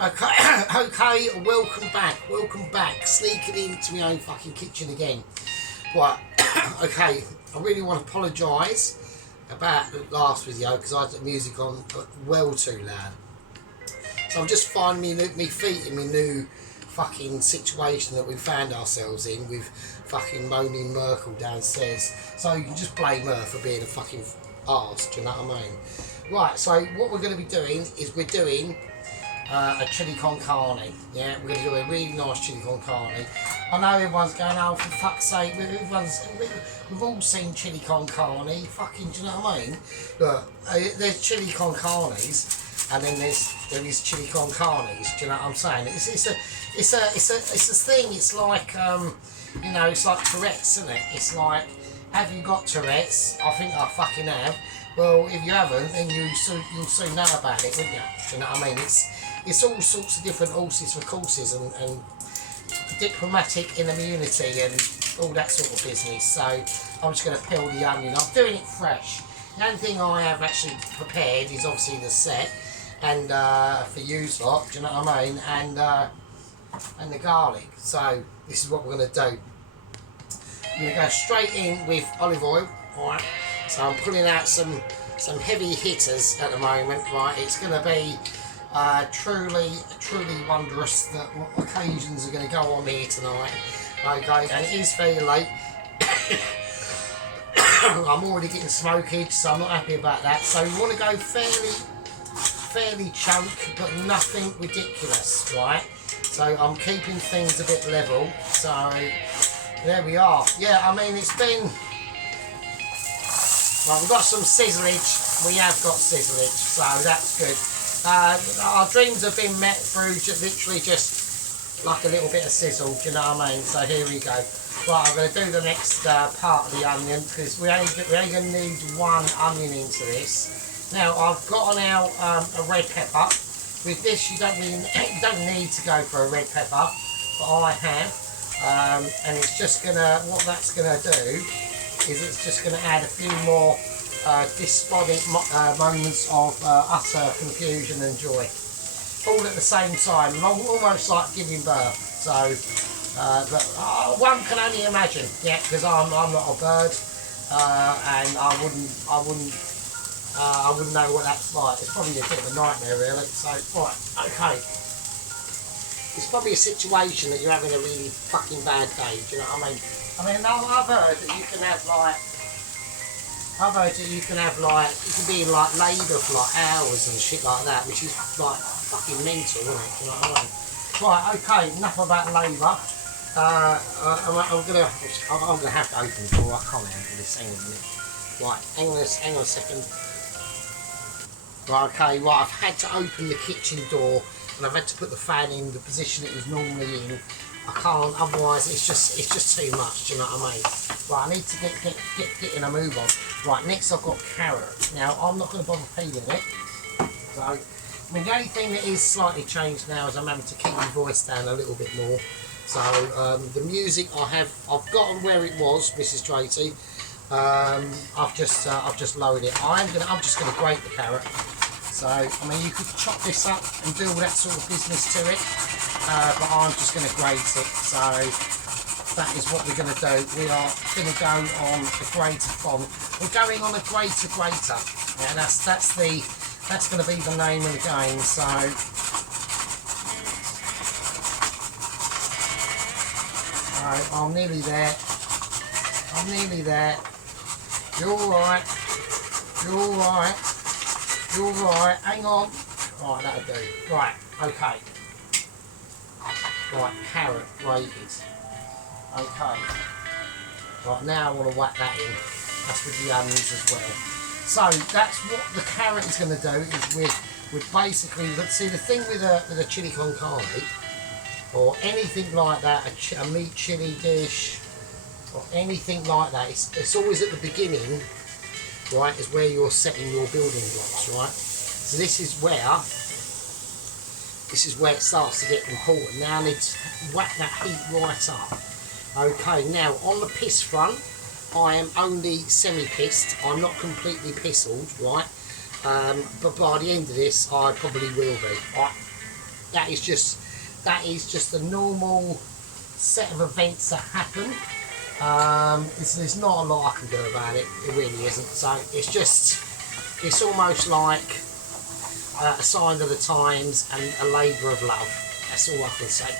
Okay, okay, welcome back, sneaking into my own fucking kitchen again. Right, okay, I really want to apologise about the last video because I had the music on well too loud. So I'm just finding me feet in my new fucking situation that we found ourselves in with fucking moaning Merkel downstairs. So you can just blame her for being a fucking arse, do you know what I mean? Right, so what we're going to be doing is we're doing a chili con carne. Yeah, we're going to do a really nice chili con carne. I know everyone's going, oh, for fuck's sake, we've all seen chili con carne. Fucking, do you know what I mean? Look, there's chili con carnes, and then there is chili con carnes. Do you know what I'm saying? It's a thing. It's like you know, it's like Tourette's, isn't it? It's like, have you got Tourette's? I think I fucking have. Well, if you haven't, then you'll soon know about it, won't you? Do you know what I mean? It's all sorts of different horses for courses and diplomatic immunity and all that sort of business. So I'm just going to peel the onion. I'm doing it fresh. The only thing I have actually prepared is obviously the set and for you lot, do you know what I mean? And the garlic. So this is what we're going to do. I'm going to go straight in with olive oil. All right. So I'm pulling out some heavy hitters at the moment. Right. It's going to be truly wondrous that what occasions are going to go on here tonight. Okay, and it is very late. I'm already getting smoky, so I'm not happy about that. So we want to go fairly chunk, but nothing ridiculous, right? So I'm keeping things a bit level. So there we are. Yeah, I mean it's been. Well, we've got some sizzlage. We have got sizzlage, so that's good. Our dreams have been met through literally just like a little bit of sizzle, do you know what I mean? So here we go. Right, I'm going to do the next part of the onion because we're only going to need one onion into this. Now I've got now a red pepper. With this you don't need to go for a red pepper, but I have. And it's just gonna, what that's gonna do is it's just gonna add a few more despotic moments of utter confusion and joy, all at the same time, almost like giving birth. So, but one can only imagine, yeah, because I'm not a bird, and I wouldn't know what that's like. It's probably a bit of a nightmare, really. So, right, okay. It's probably a situation that you're having a really fucking bad day. Do you know what I mean? I mean, I've heard that you can have like. I've heard that you can be in like labour for like hours and shit like that, which is like fucking mental, isn't it? You know what I mean? Right, okay, enough about labour. I'm gonna have to open the door. I can't handle this. Hang on a minute. Right, hang on a second. Right, okay, right, I've had to open the kitchen door and I've had to put the fan in the position it was normally in. I can't, otherwise it's just too much, do you know what I mean? Right, I need to get in a move on. Right, next I've got carrot. Now, I'm not going to bother peeling it. So, I mean, the only thing that is slightly changed now is I'm having to keep my voice down a little bit more. So, the music I've gotten where it was, Mrs. Tracy. I've just lowered it. I'm just gonna grate the carrot. So, I mean, you could chop this up and do all that sort of business to it. But I'm just going to grate it, so that is what we're going to do. We are going to go on the grater font. We're going on a grater, and that's going to be the name of the game. So I'm nearly there. You're all right. Hang on. Right, that'll do. Right, okay. Right, carrot grated. Okay. Right, now I want to whack that in. That's with the onions as well. So that's what the carrot is going to do. Is with basically, see, the thing with a chili con carne or anything like that, a meat chili dish or anything like that, it's always at the beginning, right? Is where you're setting your building blocks, right? So this is where it starts to get important. Now I need to whack that heat right up. Okay, now on the piss front, I am only semi-pissed. I'm not completely pissled, right? But by the end of this, I probably will be. Right? that is just a normal set of events that happen. There's not a lot I can do about it. It really isn't. So it's almost like a sign of the times and a labour of love. That's all I can say.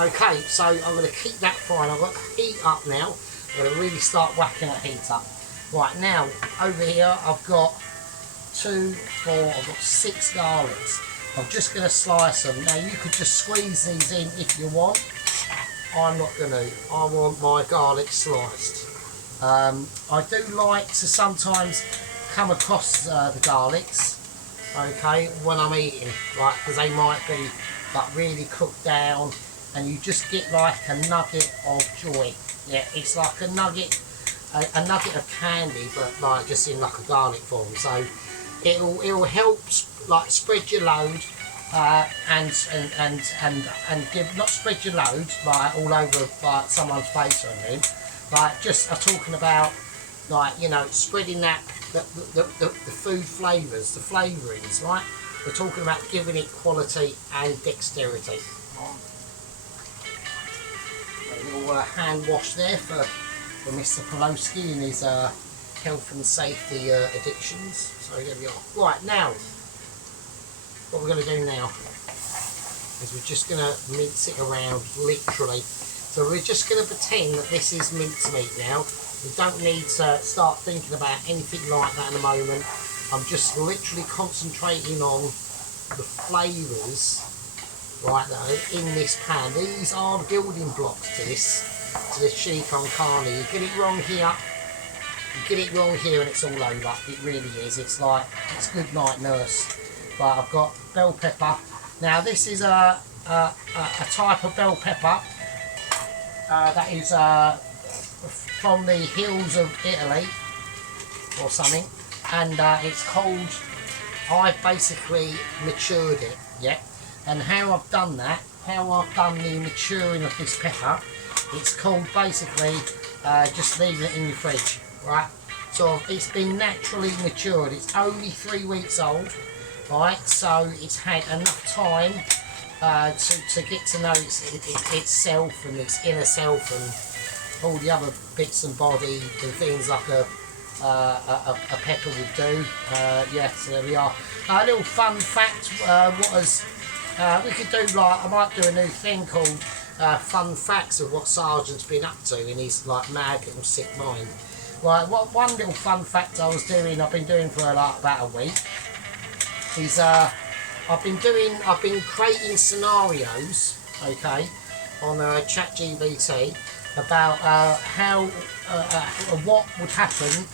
Okay, so I'm going to keep that frying. I've got the heat up now. I'm going to really start whacking that heat up. Right, now over here I've got 2, 4, I've got 6 garlics. I'm just going to slice them. Now you could just squeeze these in if you want. I'm not going to. I want my garlic sliced. I do like to sometimes come across the garlics, okay, when I'm eating, right, because they might be like really cooked down, and you just get like a nugget of joy. Yeah, it's like a nugget of candy, but like just in like a garlic form. So it'll help like spread your load. And give, not spread your load like all over like someone's face or anything, like just I'm talking about like, you know, spreading that the food flavours, the flavourings, right? We're talking about giving it quality and dexterity. A little hand wash there for Mr. Poloski and his health and safety addictions. So there we are. Right, now what we're going to do now is we're just going to mince it around, literally. So we're just going to pretend that this is mincemeat now. We don't need to start thinking about anything like that in a moment. I'm just literally concentrating on the flavours, right, though, in this pan. These are the building blocks to this chili con carne. You get it wrong here, and it's all over. It really is. It's like, it's good night nurse. But I've got bell pepper. Now this is a type of bell pepper that is from the hills of Italy or something, and it's called, I've basically matured it, yeah. And how I've done that, how I've done the maturing of this pepper, it's called basically just leaving it in your fridge, right? So it's been naturally matured. It's only 3 weeks old. Right, so it's had enough time to get to know itself and its inner self and all the other bits and body and things like a pepper would do. Yeah, so there we are. A little fun fact, we could do, like, I might do a new thing called fun facts of what Sergeant's been up to in his like mad little sick mind. Right, one little fun fact I've been doing for like about a week. I've been creating scenarios, okay, on ChatGPT about what would happen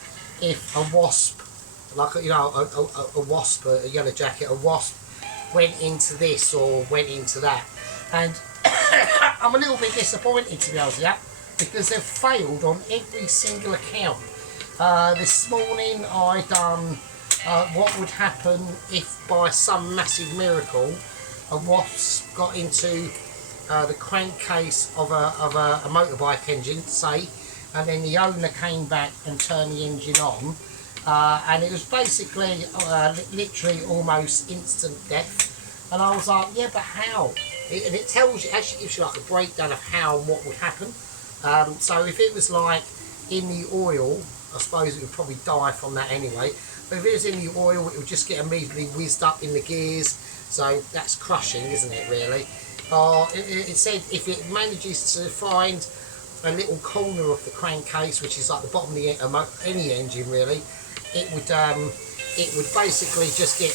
if a wasp, like, you know, a wasp, a yellow jacket, a wasp went into this or went into that, and I'm a little bit disappointed, to be honest with you, because they've failed on every single account. This morning I done what would happen if by some massive miracle a wasp got into the crankcase of a motorbike engine, say, and then the owner came back and turned the engine on, and it was basically literally almost instant death. And I was like, yeah, but how? And it tells you, actually gives you like a breakdown of how and what would happen. So if it was like in the oil, I suppose it would probably die from that anyway. But if it was in the oil, it would just get immediately whizzed up in the gears. So that's crushing, isn't it, really? It said if it manages to find a little corner of the crankcase, which is like the bottom of any engine really, it would basically just get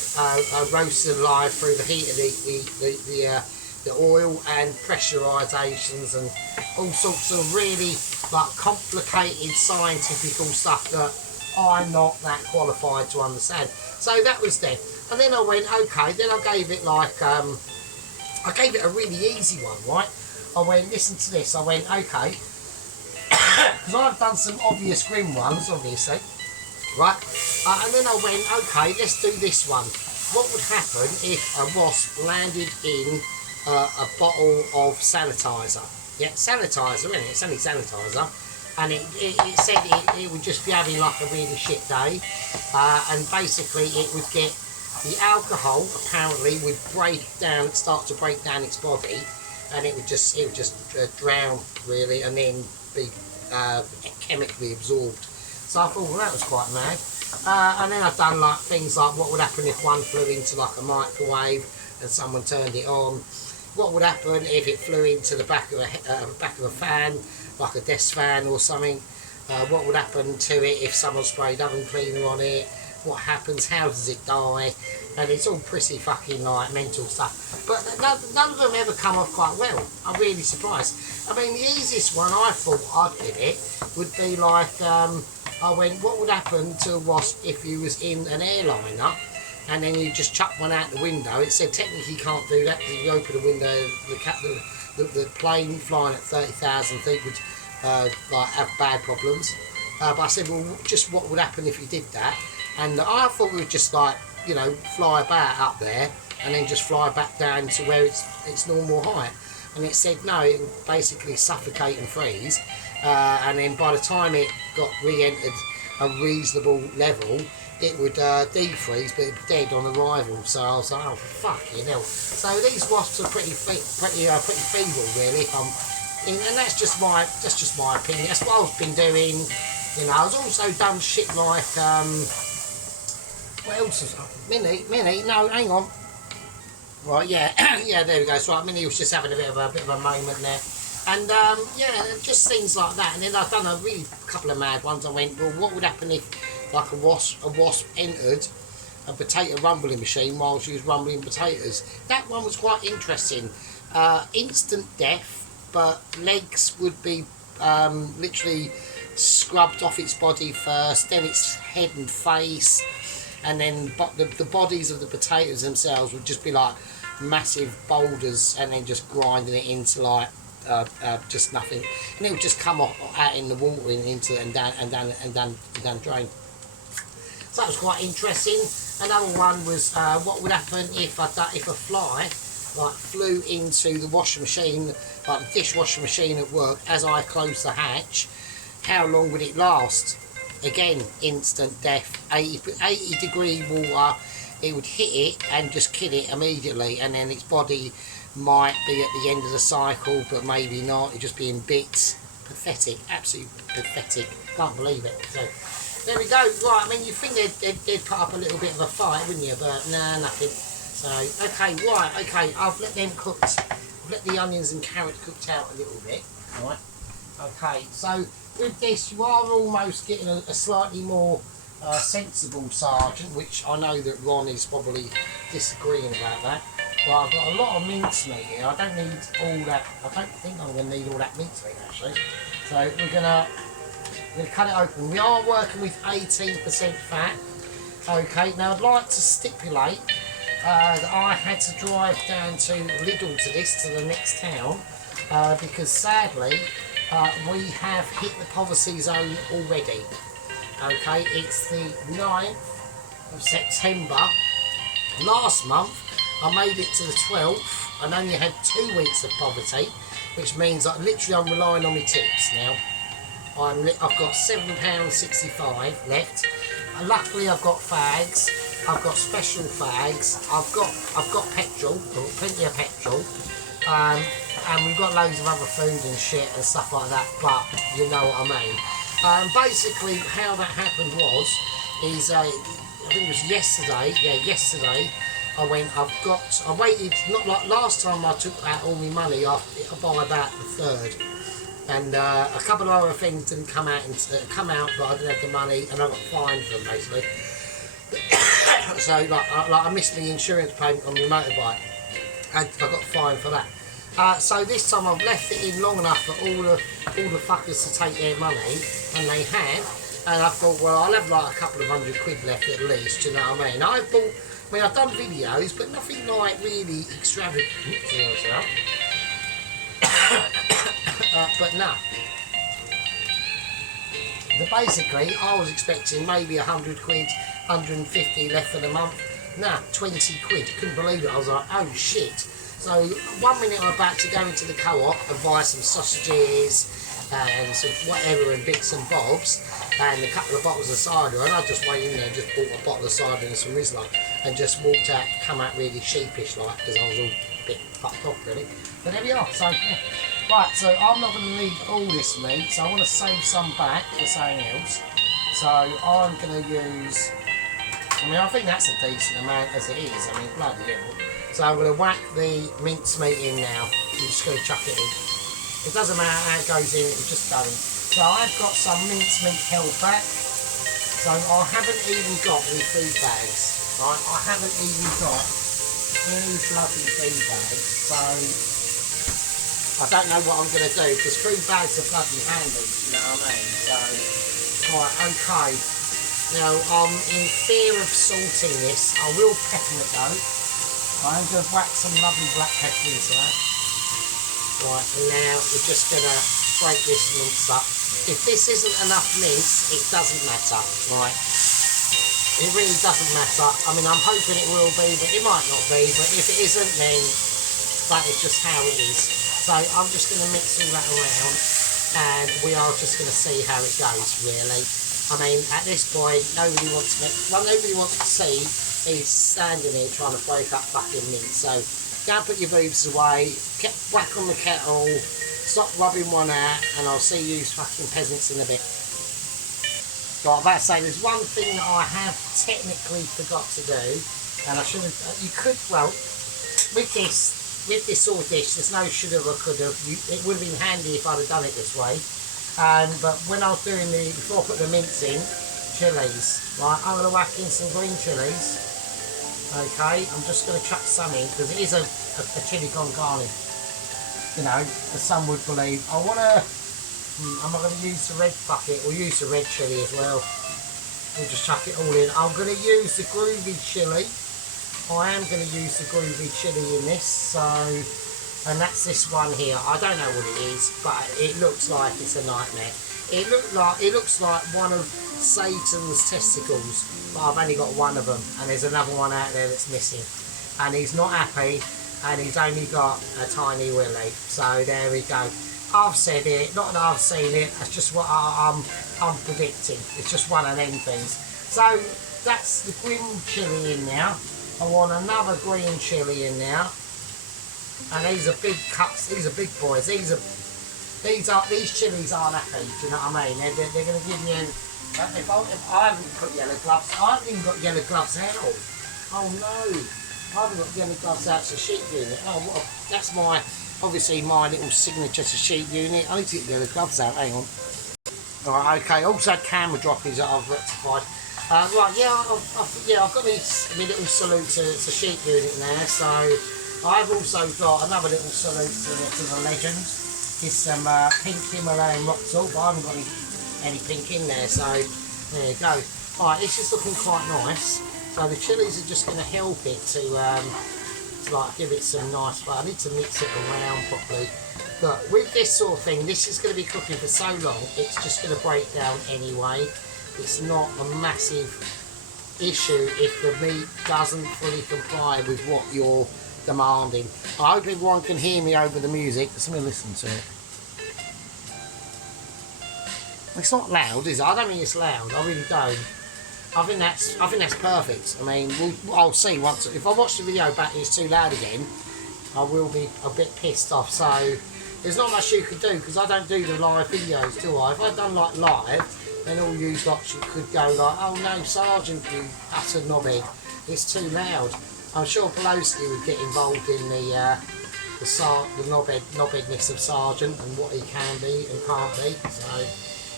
roasted alive through the heat of the oil and pressurizations and all sorts of really like complicated scientific stuff that I'm not that qualified to understand. So that was there. And then I went, okay, then I gave it like, I gave it a really easy one, right? I went, listen to this. I went, okay, because I've done some obvious grim ones, obviously, right? And then I went, okay, let's do this one. What would happen if a wasp landed in a bottle of sanitizer? Yeah, sanitizer, isn't it? It's only sanitizer. And it said it would just be having like a really shit day, and basically it would get the alcohol apparently would start to break down its body, and it would just drown really, and then be chemically absorbed. So I thought, well, that was quite mad. And then I've done like things like what would happen if one flew into like a microwave and someone turned it on. What would happen if it flew into the back of a fan, like a desk fan or something? What would happen to it if someone sprayed oven cleaner on it? What happens? How does it die? And it's all pretty fucking like mental stuff. But none of them ever come off quite well. I'm really surprised. I mean, the easiest one I thought I'd give it would be like, I went, what would happen to a wasp if you was in an airliner and then you just chuck one out the window? It said technically you can't do that because if you open the window, the plane flying at 30,000 feet would like have bad problems. But I said, well, just what would happen if you did that? And I thought we would just like, you know, fly about up there and then just fly back down to where its normal height. And it said no, it would basically suffocate and freeze. And then by the time it got re-entered a reasonable level, it would defreeze, but it would be dead on arrival. So I was like, oh fucking hell. So these wasps are pretty feeble, really. And that's just my opinion. That's what I've been doing. You know, I've also done shit like what else? Minnie, no, hang on. Right, yeah, yeah, there we go. So Minnie was just having a bit of a moment there. And yeah, just things like that. And then I've done a couple of mad ones. I went, well, what would happen if like a wasp entered a potato rumbling machine while she was rumbling potatoes? That one was quite interesting. Instant death, but legs would be literally scrubbed off its body first, then its head and face, and then the bodies of the potatoes themselves would just be like massive boulders, and then just grinding it into like just nothing, and it would just come out in the water and down drain. So that was quite interesting. Another one was what would happen if a fly like flew into the washing machine, like the dishwashing machine at work, as I closed the hatch. How long would it last? Again, instant death. 80 degree water, it would hit it and just kill it immediately, and then its body might be at the end of the cycle, but maybe not. It'd just be in bits. Pathetic, absolutely pathetic. Can't believe it. So there we go. Right, I mean, you think they'd put up a little bit of a fight, wouldn't you? But nah, nothing. So okay, right, okay. I've let them cooked. I've let the onions and carrot cooked out a little bit. Right. Okay. So with this, you are almost getting a slightly more sensible sergeant, which I know that Ron is probably disagreeing about that. But I've got a lot of mincemeat here. I don't need all that. I don't think I'm going to need all that mincemeat actually. So we're going to cut it open. We are working with 18% fat. Okay. Now I'd like to stipulate that I had to drive down to Lidl to the next town, because sadly we have hit the poverty zone already. Okay, it's the 9th of September. Last month I made it to the 12th and only had 2 weeks of poverty, which means that literally I'm relying on my tips now. I've got £7.65 left. Luckily I've got fags. I've got special fags. I've got petrol. I've got plenty of petrol. And we've got loads of other food and shit and stuff like that, but you know what I mean. Basically how that happened is I think it was yesterday, yesterday I waited, not like last time I took out all my money by about the 3rd, and a couple of other things didn't come out, but I didn't have the money and I got fined for them basically. So like I missed the insurance payment on my motorbike and I got fined for that. So this time I've left it in long enough for all the fuckers to take their money, and they have. And I thought, well, I'll have like a couple of £100 left at least, you know what I mean? I've done videos, but nothing like really extravagant, but no. But basically, I was expecting maybe £100, 150 left for the month. Nah, £20. Couldn't believe it. I was like, oh shit. So 1 minute I'm about to go into the co-op and buy some sausages and some whatever and bits and bobs, and a couple of bottles of cider, and I just went in there and just bought a bottle of cider and some Rizla, and just walked out, come out really sheepish like, because I was all a bit fucked off really. But there we are, so yeah. Right, so I'm not going to need all this meat, so I want to save some back for something else. So I'm going to use, I mean I think that's a decent amount as it is, I mean bloody hell. So I'm going to whack the mincemeat in now, I'm just going to chuck it in. It doesn't matter how it goes in, it'll just go in. So I've got some mincemeat held back, so I haven't even got any food bags, right? I haven't even got any bloody food bags, so I don't know what I'm going to do, because food bags are bloody handy, you know what I mean? So, right, okay. Now, I'm in fear of salting this. I will pepper it though. I'm going to whack some lovely black pepper into that. Right, and now we're just going to break this mince up. If this isn't enough mince, it doesn't matter, right? It really doesn't matter. I mean, I'm hoping it will be, but it might not be. But if it isn't, then that is just how it is. So I'm just going to mix all that around, and we are just going to see how it goes, really. I mean, at this point, nobody wants to see me standing here trying to break up fucking mince. So go and put your boobs away, whack on the kettle, stop rubbing one out, and I'll see you fucking peasants in a bit. So I'm about to say, there's one thing that I have technically forgot to do, and I should have, you could, well, with this sort of dish, there's no should have or could have. It would have been handy if I'd have done it this way. But when I was doing before I put the mince in, chilies, right, I'm going to whack in some green chilies. Okay, I'm just going to chuck some in, because it is a chili con carne, you know, as some would believe. I'm not going to use the red bucket, or use the red chili as well. We'll just chuck it all in. I'm going to use the groovy chili. I am going to use the groovy chili in this, so, and that's this one here. I don't know what it is, but it looks like it's a nightmare. It looks like one of Satan's testicles, but I've only got one of them, and there's another one out there that's missing, and he's not happy, and he's only got a tiny willy. So there we go. I've said it, not that I've seen it. That's just what I'm predicting. It's just one of them things. So that's the green chili in now. I want another green chili in now, and these are big cups. These are big boys. These chilies aren't happy. Do you know what I mean? They're going to give me. If I haven't put yellow gloves, I haven't even got yellow gloves out. Oh no, I haven't got yellow gloves out to sheep unit. Oh, that's obviously my little signature to sheep unit. I need to get yellow gloves out. Hang on. All right, okay. Also camera droppies that I've rectified. Right, yeah, I've got my little salute to sheep unit now, so I've also got another little salute to the legend. It's some pink Himalayan rock salt, but I haven't got any pink in there, so there you go. Alright, this is looking quite nice, so the chilies are just going to help it to like give it some nice flavour. I need to mix it around properly. But with this sort of thing, this is going to be cooking for so long, it's just going to break down anyway. It's not a massive issue if the meat doesn't fully comply with what you're demanding. I hope everyone can hear me over the music. Let's listen to it. It's not loud, is it? I don't think it's loud. I really don't. I think that's perfect. I mean, I'll see once. If I watch the video back and it's too loud again, I will be a bit pissed off. So there's not much you can do, because I don't do the live videos, do I? If I'd done like live, then all you lot could go like, oh no, Sergeant, you utter knobhead, it's too loud. I'm sure Pelosi would get involved in the knobheadness of Sergeant and what he can be and can't be. So,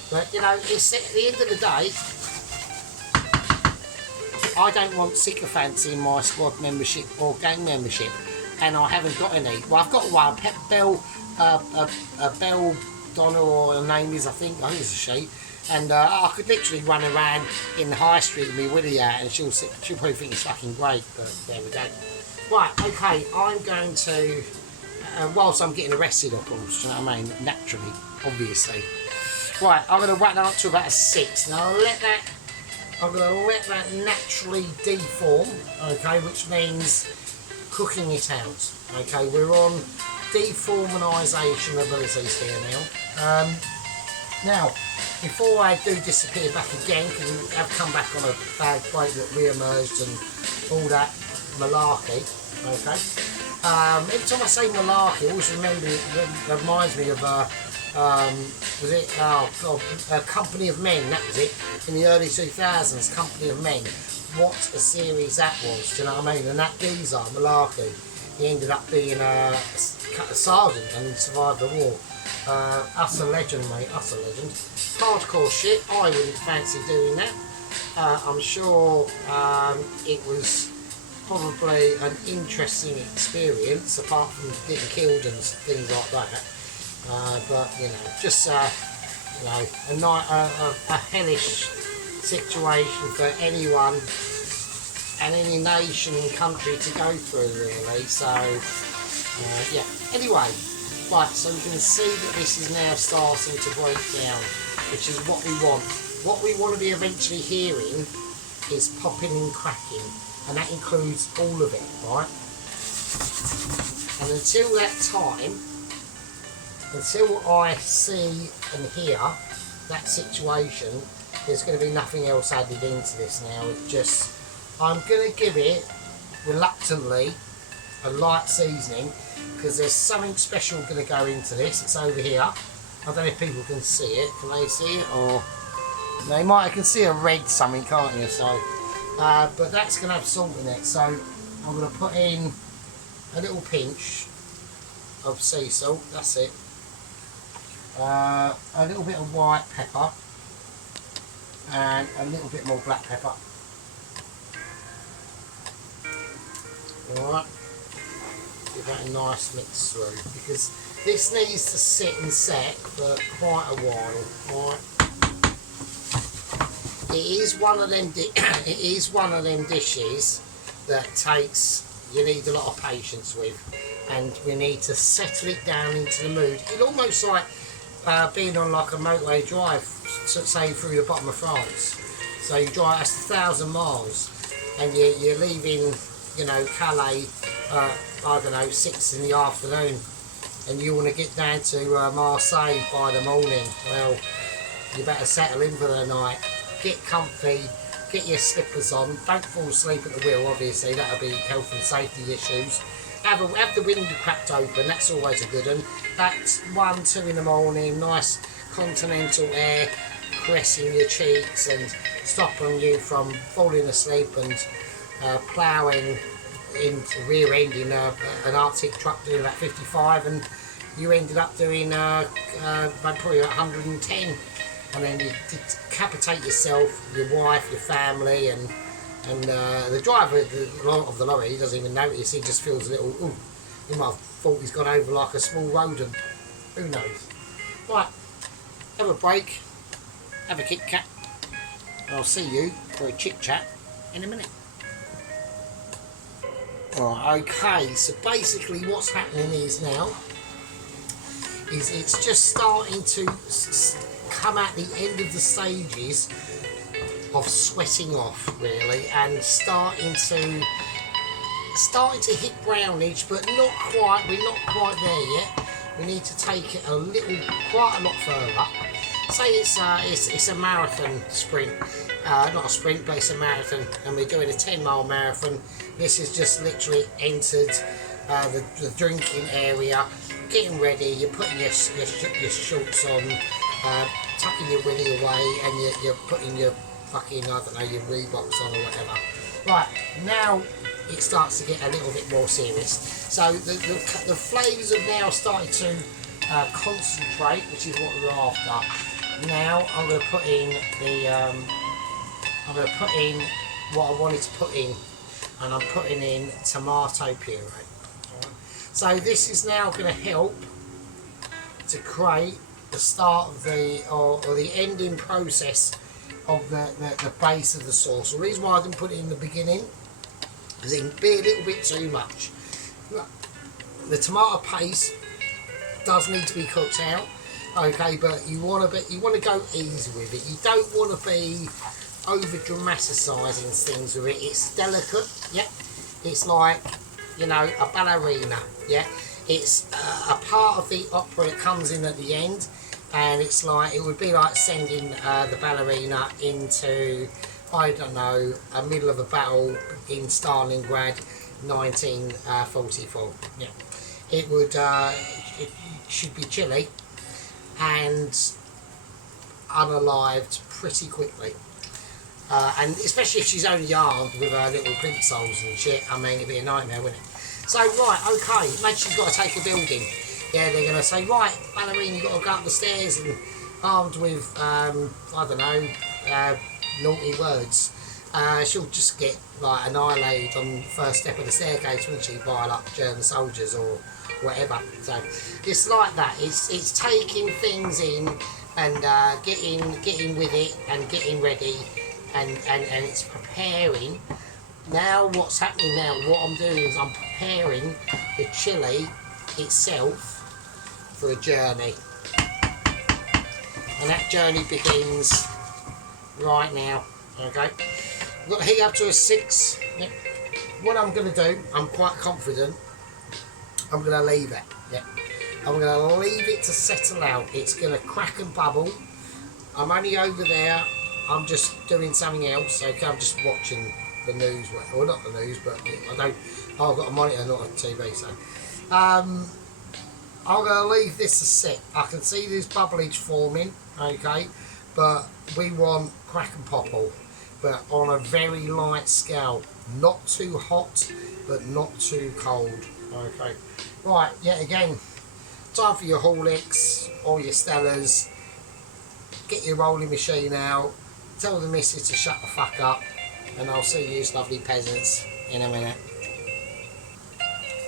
but you know, it's at the end of the day, I don't want sycophants in my squad membership or gang membership, and I haven't got any. Well, I've got one, Belle Donna, or her name is, I think it's a she. And I could literally run around in the high street with me willy out, and she'll probably think it's fucking great, but there we go. Right, okay, I'm going to, whilst I'm getting arrested, of course, do you know what I mean? Naturally, obviously. Right, I'm going to whack that up to about a 6. Now, I'm going to let that naturally deform, okay, which means cooking it out. Okay, we're on deformanisation abilities here now. Now, before I do disappear back again, because I've come back on a bad break that re-emerged and all that malarkey, okay? Every time I say malarkey, I always remember it reminds me of was it, oh God, Company of Men, that was it, in the early 2000s, Company of Men. What a series that was, do you know what I mean? And that geezer, malarkey, he ended up being a sergeant and he survived the war. Us a legend, mate, us a legend. Hardcore shit, I wouldn't fancy doing that. I'm sure it was probably an interesting experience, apart from getting killed and things like that. But you know, just you know, a hellish situation for anyone and any nation and country to go through, really. So yeah. Anyway, right. So we can see that this is now starting to break down, which is what we want. What we want to be eventually hearing is popping and cracking, and that includes all of it, right? And until that time, until I see and hear that situation, there's going to be nothing else added into this now. It's just, I'm going to give it, reluctantly, a light seasoning, because there's something special going to go into this. It's over here. I don't know if people can see it. Can they see it? Or they might. I can see a red something, can't you? So, but that's going to have salt in it. So I'm going to put in a little pinch of sea salt. That's it. A little bit of white pepper and a little bit more black pepper. Alright, give that a nice mix through, because this needs to sit and set for quite a while. Right, it is one of them. It is one of them dishes that you need a lot of patience with, and we need to settle it down into the mood. It's almost like being on like a motorway drive, say through the bottom of France. So you drive, that's 1,000 miles, and you're leaving, you know, Calais, I don't know, 6 in the afternoon, and you want to get down to Marseille by the morning. Well, you better settle in for the night, get comfy, get your slippers on, don't fall asleep at the wheel, obviously, that'll be health and safety issues. Have the window cracked open, that's always a good one. That's 1, 2 in the morning, nice continental air caressing your cheeks and stopping you from falling asleep and ploughing into rear ending an Arctic truck doing about 55, and you ended up doing probably 110, and then you decapitate yourself, your wife, your family, and the driver of the lorry, he doesn't even notice. He just feels a little, ooh, he might have thought he's gone over like a small rodent. Who knows? Right, have a break, have a Kit Kat, and I'll see you for a chit chat in a minute. Right, okay, so basically what's happening is now, is it's just starting to come at the end of the stages of sweating off, really, and starting to hit brownage, but not quite. We're not quite there yet. We need to take it quite a lot further. Say it's a marathon sprint, not a sprint, but it's a marathon, and we're doing a 10-mile marathon. This has just literally entered the drinking area, getting ready. You're putting your shorts on, tucking your willy away, and you're putting your fucking, I don't know, your Reeboks on or whatever. Right, now it starts to get a little bit more serious. So the flavours have now started to concentrate, which is what we're after. Now I'm going to put in what I wanted to put in, and I'm putting in tomato puree. So this is now going to help to create the start of or the ending process of the base of the sauce. The reason why I didn't put it in the beginning is it can be a little bit too much. The tomato paste does need to be cooked out, okay, but you want to go easy with it. You don't want to be over dramatising things with it. It's delicate, yeah. It's like, you know, a ballerina, yeah. It's a part of the opera that comes in at the end. and it's like, it would be like sending the ballerina into, I don't know, a middle of a battle in Stalingrad, 1944. Yeah, it would. It should be Chilli and unalived pretty quickly. And especially if she's only armed with her little plimsolls and shit, I mean, it'd be a nightmare, wouldn't it? So, right, okay, maybe she's got to take a building. Yeah, they're going to say, right, ballerina, you've got to go up the stairs and armed with, I don't know, naughty words. She'll just get, like, annihilated on the first step of the staircase, wouldn't she, by, like, German soldiers or whatever. So, it's like that. It's taking things in and getting with it and getting ready. And it's preparing. Now what's happening now, what I'm doing is I'm preparing the Chilli itself for a journey. And that journey begins right now, okay? I've got to heat up to a 6. Yeah. What I'm going to do, I'm quite confident, I'm going to leave it. Yeah. I'm going to leave it to settle out. It's going to crack and bubble. I'm only over there. I'm just doing something else, okay? I'm just watching the news, well, not the news, but I've got a monitor, not a TV, so. I'm going to leave this to sit. I can see this bubblage forming, okay? But we want crack and popple, but on a very light scale. Not too hot, but not too cold, okay? Right, yet again, time for your Horlicks or your Stellas. Get your rolling machine out. Tell the missus to shut the fuck up, and I'll see you lovely peasants in a minute.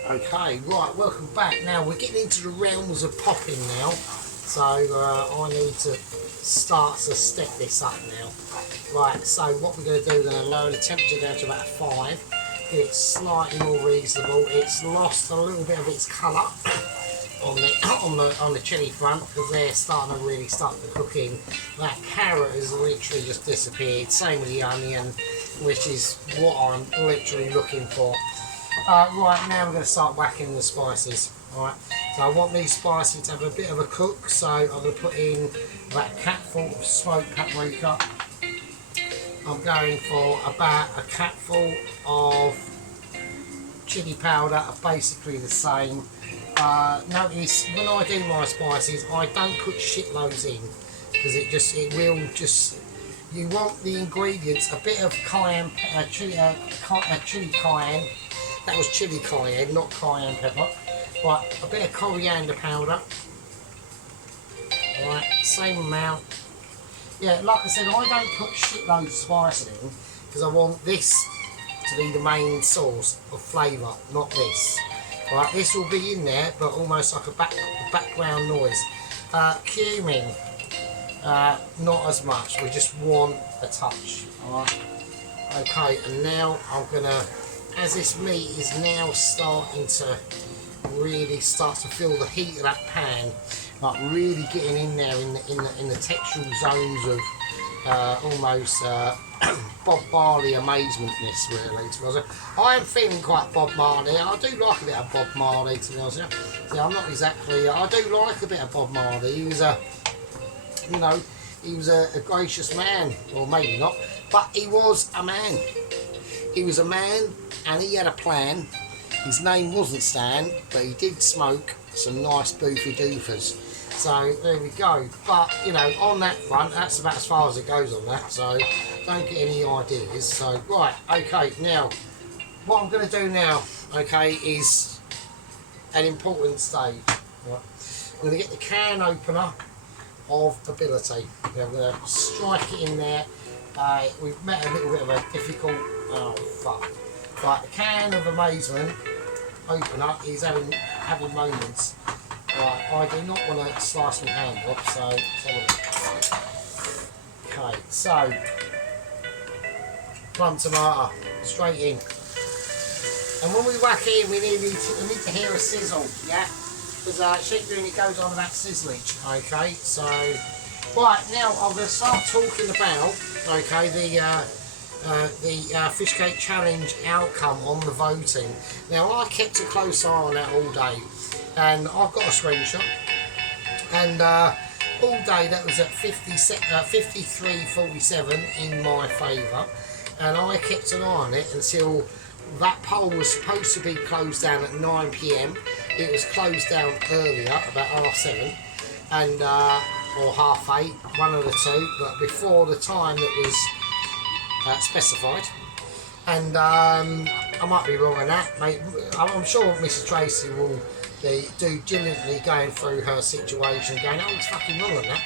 Okay, right, welcome back. Now we're getting into the realms of popping now, so I need to start to step this up now. Right, so what we're going to do, we're going to lower the temperature down to about 5. It's slightly more reasonable. It's lost a little bit of its colour on the chilli front, because they're starting to really start to cook in. That carrot has literally just disappeared. Same with the onion, which is what I'm literally looking for. Right, now we're going to start whacking the spices. Alright, so I want these spices to have a bit of a cook, so I'm going to put in about a capful of smoked paprika. I'm going for about a capful of chilli powder, basically the same. Notice when I do my spices, I don't put shitloads in, because it will just, you want the ingredients, a bit of cayenne, chili cayenne, that was chili cayenne, not cayenne pepper, right, a bit of coriander powder, right, same amount. Yeah, like I said, I don't put shitloads of spice in, because I want this to be the main source of flavour, not this. Right, this will be in there, but almost like a background noise. Cumin, not as much. We just want a touch. Alright. Okay, and now I'm gonna, as this meat is now starting to really start to feel the heat of that pan, like really getting in there in the textural zones of almost Bob Marley amazementness, really. I am feeling quite Bob Marley. I do like a bit of Bob Marley, to be honest with you. See, I'm not exactly. I do like a bit of Bob Marley. He was a, you know, he was a gracious man, or maybe not, but he was a man. He was a man, and he had a plan. His name wasn't Stan, but he did smoke some nice boofy doofers. So there we go. But you know, on that front, that's about as far as it goes on that. So don't get any ideas. So right, okay. Now, what I'm going to do now, okay, is an important stage. Right. I'm going to get the can opener of ability. Now, I'm going to strike it in there. We've met a little bit of a difficult. Oh fuck! Right, the can of amazement opener is having moments. Right, I do not want to slice my hand off, so okay, so plum tomato straight in, and when we whack in, we need to hear a sizzle, yeah, because sheep doing it goes on about sizzlage. Okay, so right now I'm going to start talking about the fish cake challenge outcome on the voting. Now I kept a close eye on that all day. And I've got a screenshot, and all day that was at 53.47 in my favour, and I kept an eye on it until that poll was supposed to be closed down at 9 p.m. It was closed down earlier, about 7:30, and or 8:30, one of the two, but before the time that was specified. And I might be wrong on that, mate. I'm sure Mrs. Tracy will do diligently going through her situation, going, oh, it's fucking wrong on that.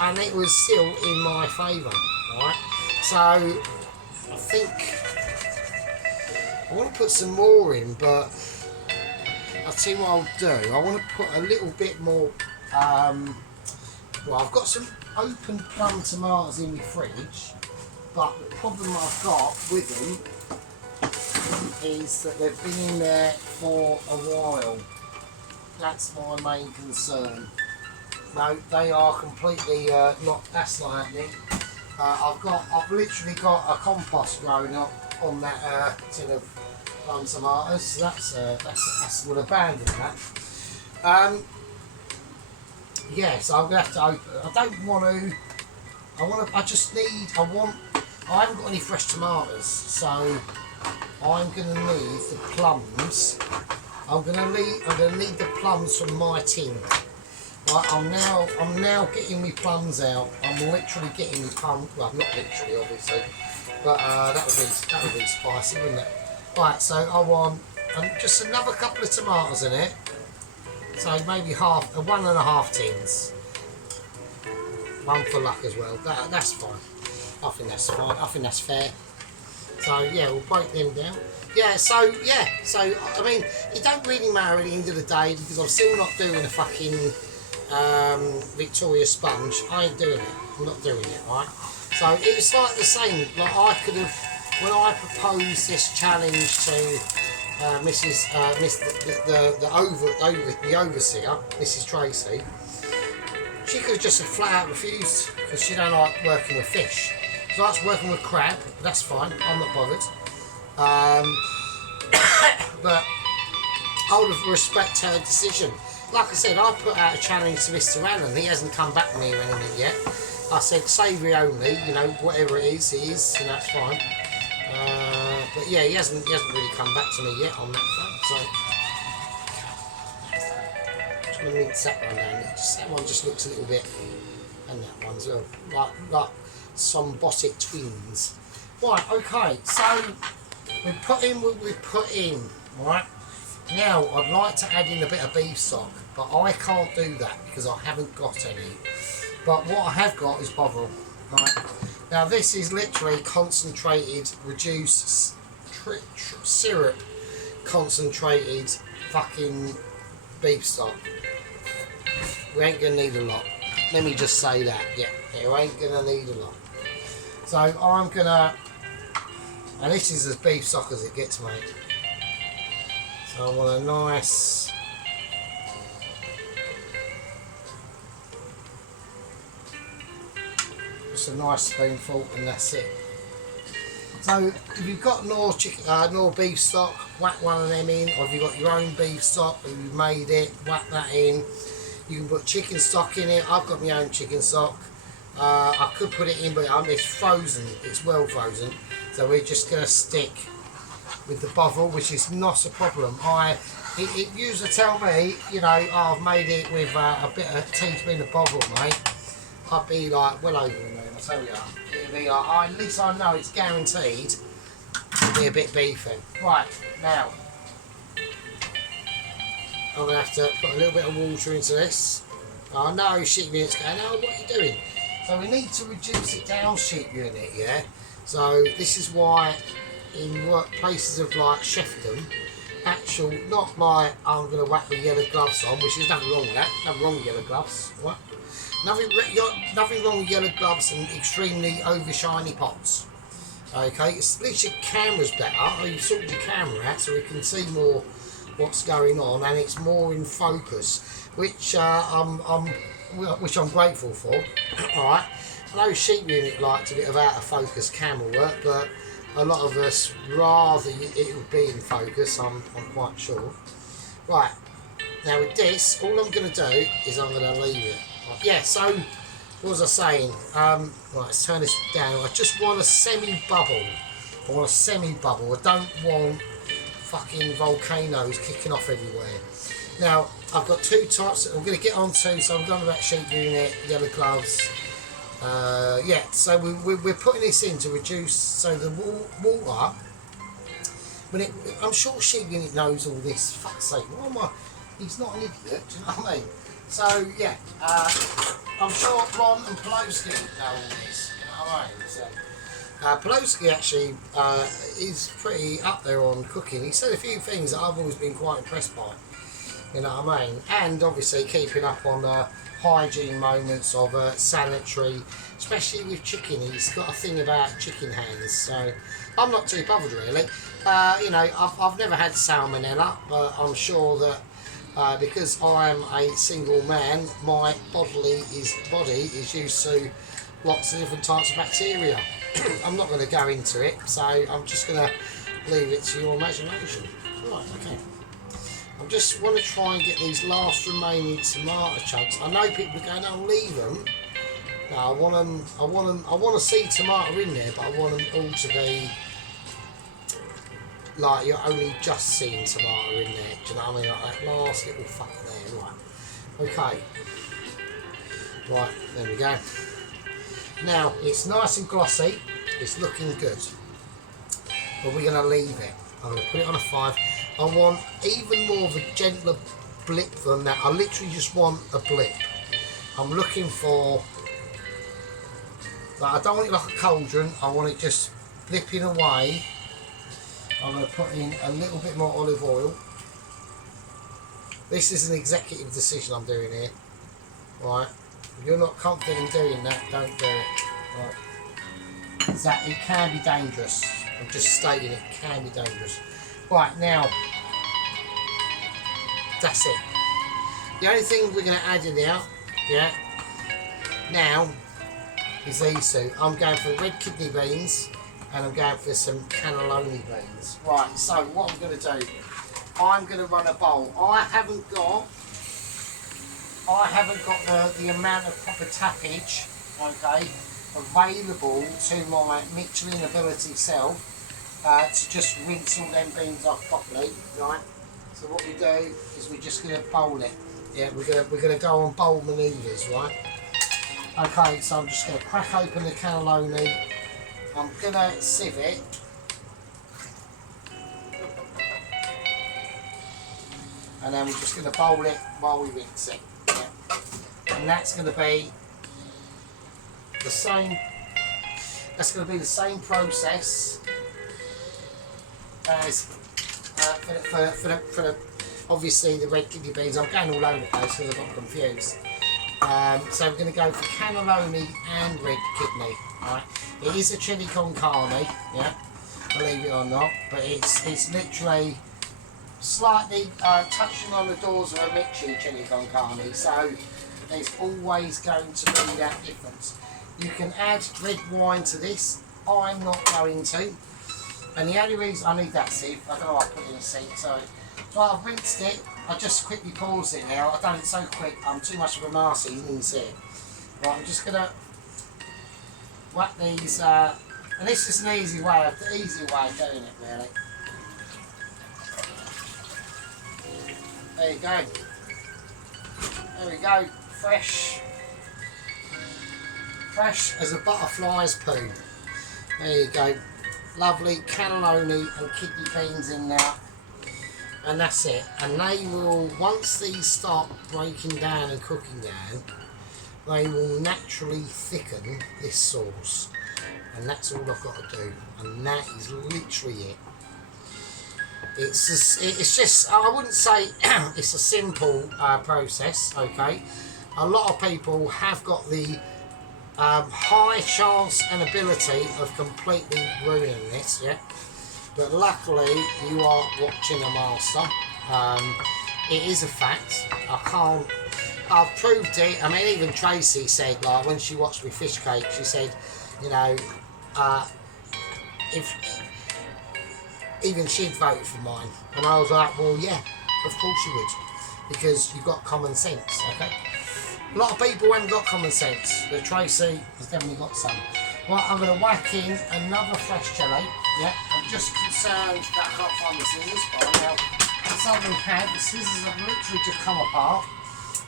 And it was still in my favour, right? So I think I want to put some more in, but I'll tell you what I'll do. I want to put a little bit more. Well, I've got some open plum tomatoes in my fridge, but the problem I've got with them is that they've been in there for a while. That's my main concern. No, they are completely not. That's not happening. I've literally got a compost growing up on that tin of plum tomatoes. So that's we'll abandon that. Yeah, so I'm gonna have to open. I don't want to. I haven't got any fresh tomatoes, so I'm gonna need the plums. I'm gonna need the plums from my tin. Right, I'm now getting my plums out. I'm literally getting my plums. Well, not literally, obviously, but that would be spicy, wouldn't it? Right, so I want just another couple of tomatoes in it. So maybe 1.5 tins. One for luck as well. That's fine. I think that's fine. I think that's fair. So yeah, we'll break them down. Yeah, so I mean, it don't really matter at the end of the day because I'm still not doing a fucking Victoria sponge. I ain't doing it. I'm not doing it, right? So it's like the same. Like I could have, when I proposed this challenge to the overseer, Mrs. Tracy, she could have just flat out refused because she don't like working with fish. She likes working with crab. That's fine. I'm not bothered. But I would have respected her decision. Like I said, I put out a challenge to Mr. Allen. He hasn't come back to me or anything yet. I said savoury only. You know, whatever it is, and that's fine. But yeah, he hasn't really come back to me yet on that front. So I'm just gonna mince that one down. That one just looks a little bit, and that one as well, like some Bosset twins. Right, okay. So we put in what we put in. Right. Now I'd like to add in a bit of beef stock, but I can't do that because I haven't got any. But what I have got is Bovril. Right. Now this is literally concentrated, reduced syrup, concentrated fucking beef stock. We ain't gonna need a lot. Let me just say that. Yeah, we ain't gonna need a lot. So I'm gonna, and this is as beef stock as it gets, mate. So I want a nice, just a nice spoonful, and that's it. So if you've got Knorr beef stock, whack one of them in, or if you've got your own beef stock and you've made it, whack that in. You can put chicken stock in it. I've got my own chicken stock. I could put it in, but it's frozen. It's well frozen. So we're just going to stick with the Bovril, which is not a problem. It used to tell me, you know, I've made it with a bit of teaspoon of Bovril, mate. I'd be like well over the moon, I tell you. It'd be like, at least I know it's guaranteed to be a bit beefy. Right, now I'm going to have to put a little bit of water into this. I know Sheep Unit's going, oh, what are you doing? So we need to reduce it down, Sheep Unit, yeah? So this is why in places of like Sheffield, not like I'm going to whack the yellow gloves on, which is nothing wrong with that, nothing wrong with yellow gloves, right? Nothing wrong with yellow gloves and extremely over shiny pots. Okay, at least your camera's better, or you've sorted your camera out so we can see more what's going on and it's more in focus, which I'm grateful for. Alright, I know Sheep Unit liked a bit of out of focus camera work, but a lot of us rather it would be in focus, I'm quite sure. Right, now with this, all I'm going to do is I'm going to leave it. Yeah, so what was I saying? Right, let's turn this down. I just want a semi-bubble. I want a semi-bubble. I don't want fucking volcanoes kicking off everywhere. Now, I've got two types that I'm going to get onto, so I'm done about sheep unit, yellow gloves. Yeah, so we're putting this in to reduce, so the water, when I'm sure sheep unit knows all this, fuck's sake, why am I, he's not an idiot, do you know what I mean? So, yeah, I'm sure Ron and Pelosi know all this, you know what I mean? So, Pelosi actually is pretty up there on cooking. He said a few things that I've always been quite impressed by, you know what I mean? And obviously keeping up on hygiene moments of sanitary, especially with chicken. He's got a thing about chicken hands, so I'm not too bothered really. You know, I've never had salmonella, but I'm sure that because I'm a single man, my body is used to lots of different types of bacteria. I'm not going to go into it, so I'm just going to leave it to your imagination. Right, okay. I just want to try and get these last remaining tomato chunks. I know people are going, "Oh, leave them." No, I want to see tomato in there, but I want them all to be like you're only just seeing tomato in there. Do you know what I mean? Like that last little fuck there. Right. Okay. Right. There we go. Now it's nice and glossy. It's looking good. But we're going to leave it. I'm going to put it on a 5. I want even more of a gentler blip than that. I literally just want a blip. I'm looking for, like, I don't want it like a cauldron. I want it just blipping away. I'm going to put in a little bit more olive oil. This is an executive decision I'm doing here. Right. If you're not confident in doing that, don't do it. Right. That it can be dangerous. I'm just stating it can be dangerous. Right, now, that's it. The only thing we're going to add in now, yeah, now, is these two. I'm going for red kidney beans, and I'm going for some cannelloni beans. Right, so what I'm going to do, I'm going to run a bowl. I haven't got the amount of proper tappage, okay, available to my Michelin ability self. To just rinse all them beans off properly, right? So what we do is we're just going to bowl it. Yeah, we're going to go on bowl manoeuvres, right? Okay, so I'm just going to crack open the cannelloni. I'm going to sieve it. And then we're just going to bowl it while we rinse it. Yeah. And that's going to be the same. That's going to be the same process as for the obviously the red kidney beans. I'm going all over the place because I got confused. So we're going to go for cannelloni and red kidney. Right, it is a chili con carne, yeah, believe it or not, but it's literally slightly touching on the doors of a Michelin chili con carne. So there's always going to be that difference. You can add red wine to this. I'm not going to. And the only reason I need that sieve, I don't know why I put it in a sink, so I've rinsed it, I just quickly paused it now, I've done it so quick, I'm too much of a master, you didn't see it. Right, I'm just going to whack these, and this is an easy way of doing it really. There you go. There we go, fresh as a butterfly's poo. There you go. Lovely cannelloni and kidney beans in there, and that's it. And they will, once these start breaking down and cooking down, they will naturally thicken this sauce, and that's all I've got to do, and that is literally it. It's just I wouldn't say it's a simple process, okay. A lot of people have got the high chance and ability of completely ruining this, yeah. But luckily, you are watching a master. It is a fact. I've proved it. I mean, even Tracy said, like, when she watched me fish cake, she said, you know, if even she'd voted for mine, and I was like, well, yeah, of course you would, because you've got common sense, okay. A lot of people haven't got common sense, but Tracy has definitely got some. Right, I'm going to whack in another fresh chili. Yeah, I'm just concerned that I can't find the scissors, but I now suddenly had the scissors have literally just come apart.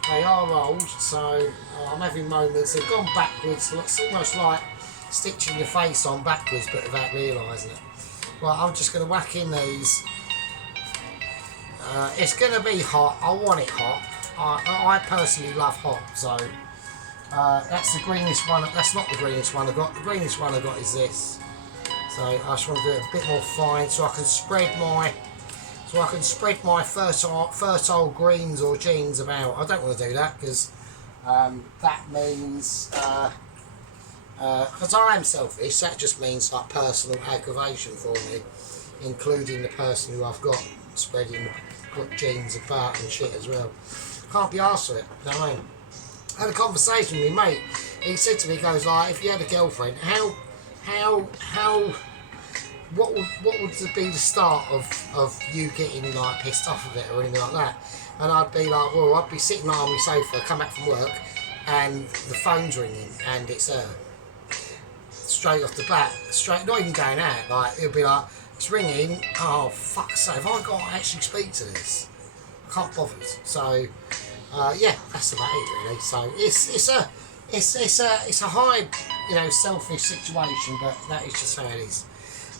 They are old, so I'm having moments. They've gone backwards. So it's almost like stitching your face on backwards, but without realising it. Right, I'm just going to whack in these. It's going to be hot. I want it hot. I personally love hot, so that's the greenest one. That's not the greenest one I got. The greenest one I got is this. So I just want to do it a bit more fine, so I can spread my fertile greens or genes about. I don't want to do that because that means because I am selfish. That just means like personal aggravation for me, including the person who I've got spreading genes about and shit as well. Can't be arsed with it, you know what I mean? I had a conversation with my mate. He said to me, he goes like, if you had a girlfriend, what would be the start of you getting like pissed off of it or anything like that? And I'd be like, well, I'd be sitting on my sofa, come back from work, and the phone's ringing, and it's her. Straight off the bat, not even going out, like, it'd be like, it's ringing, oh fuck's sake, have I got to actually speak to this? I can't bother. So, yeah, that's about it really. So it's a high, you know, selfish situation, but that is just how it is.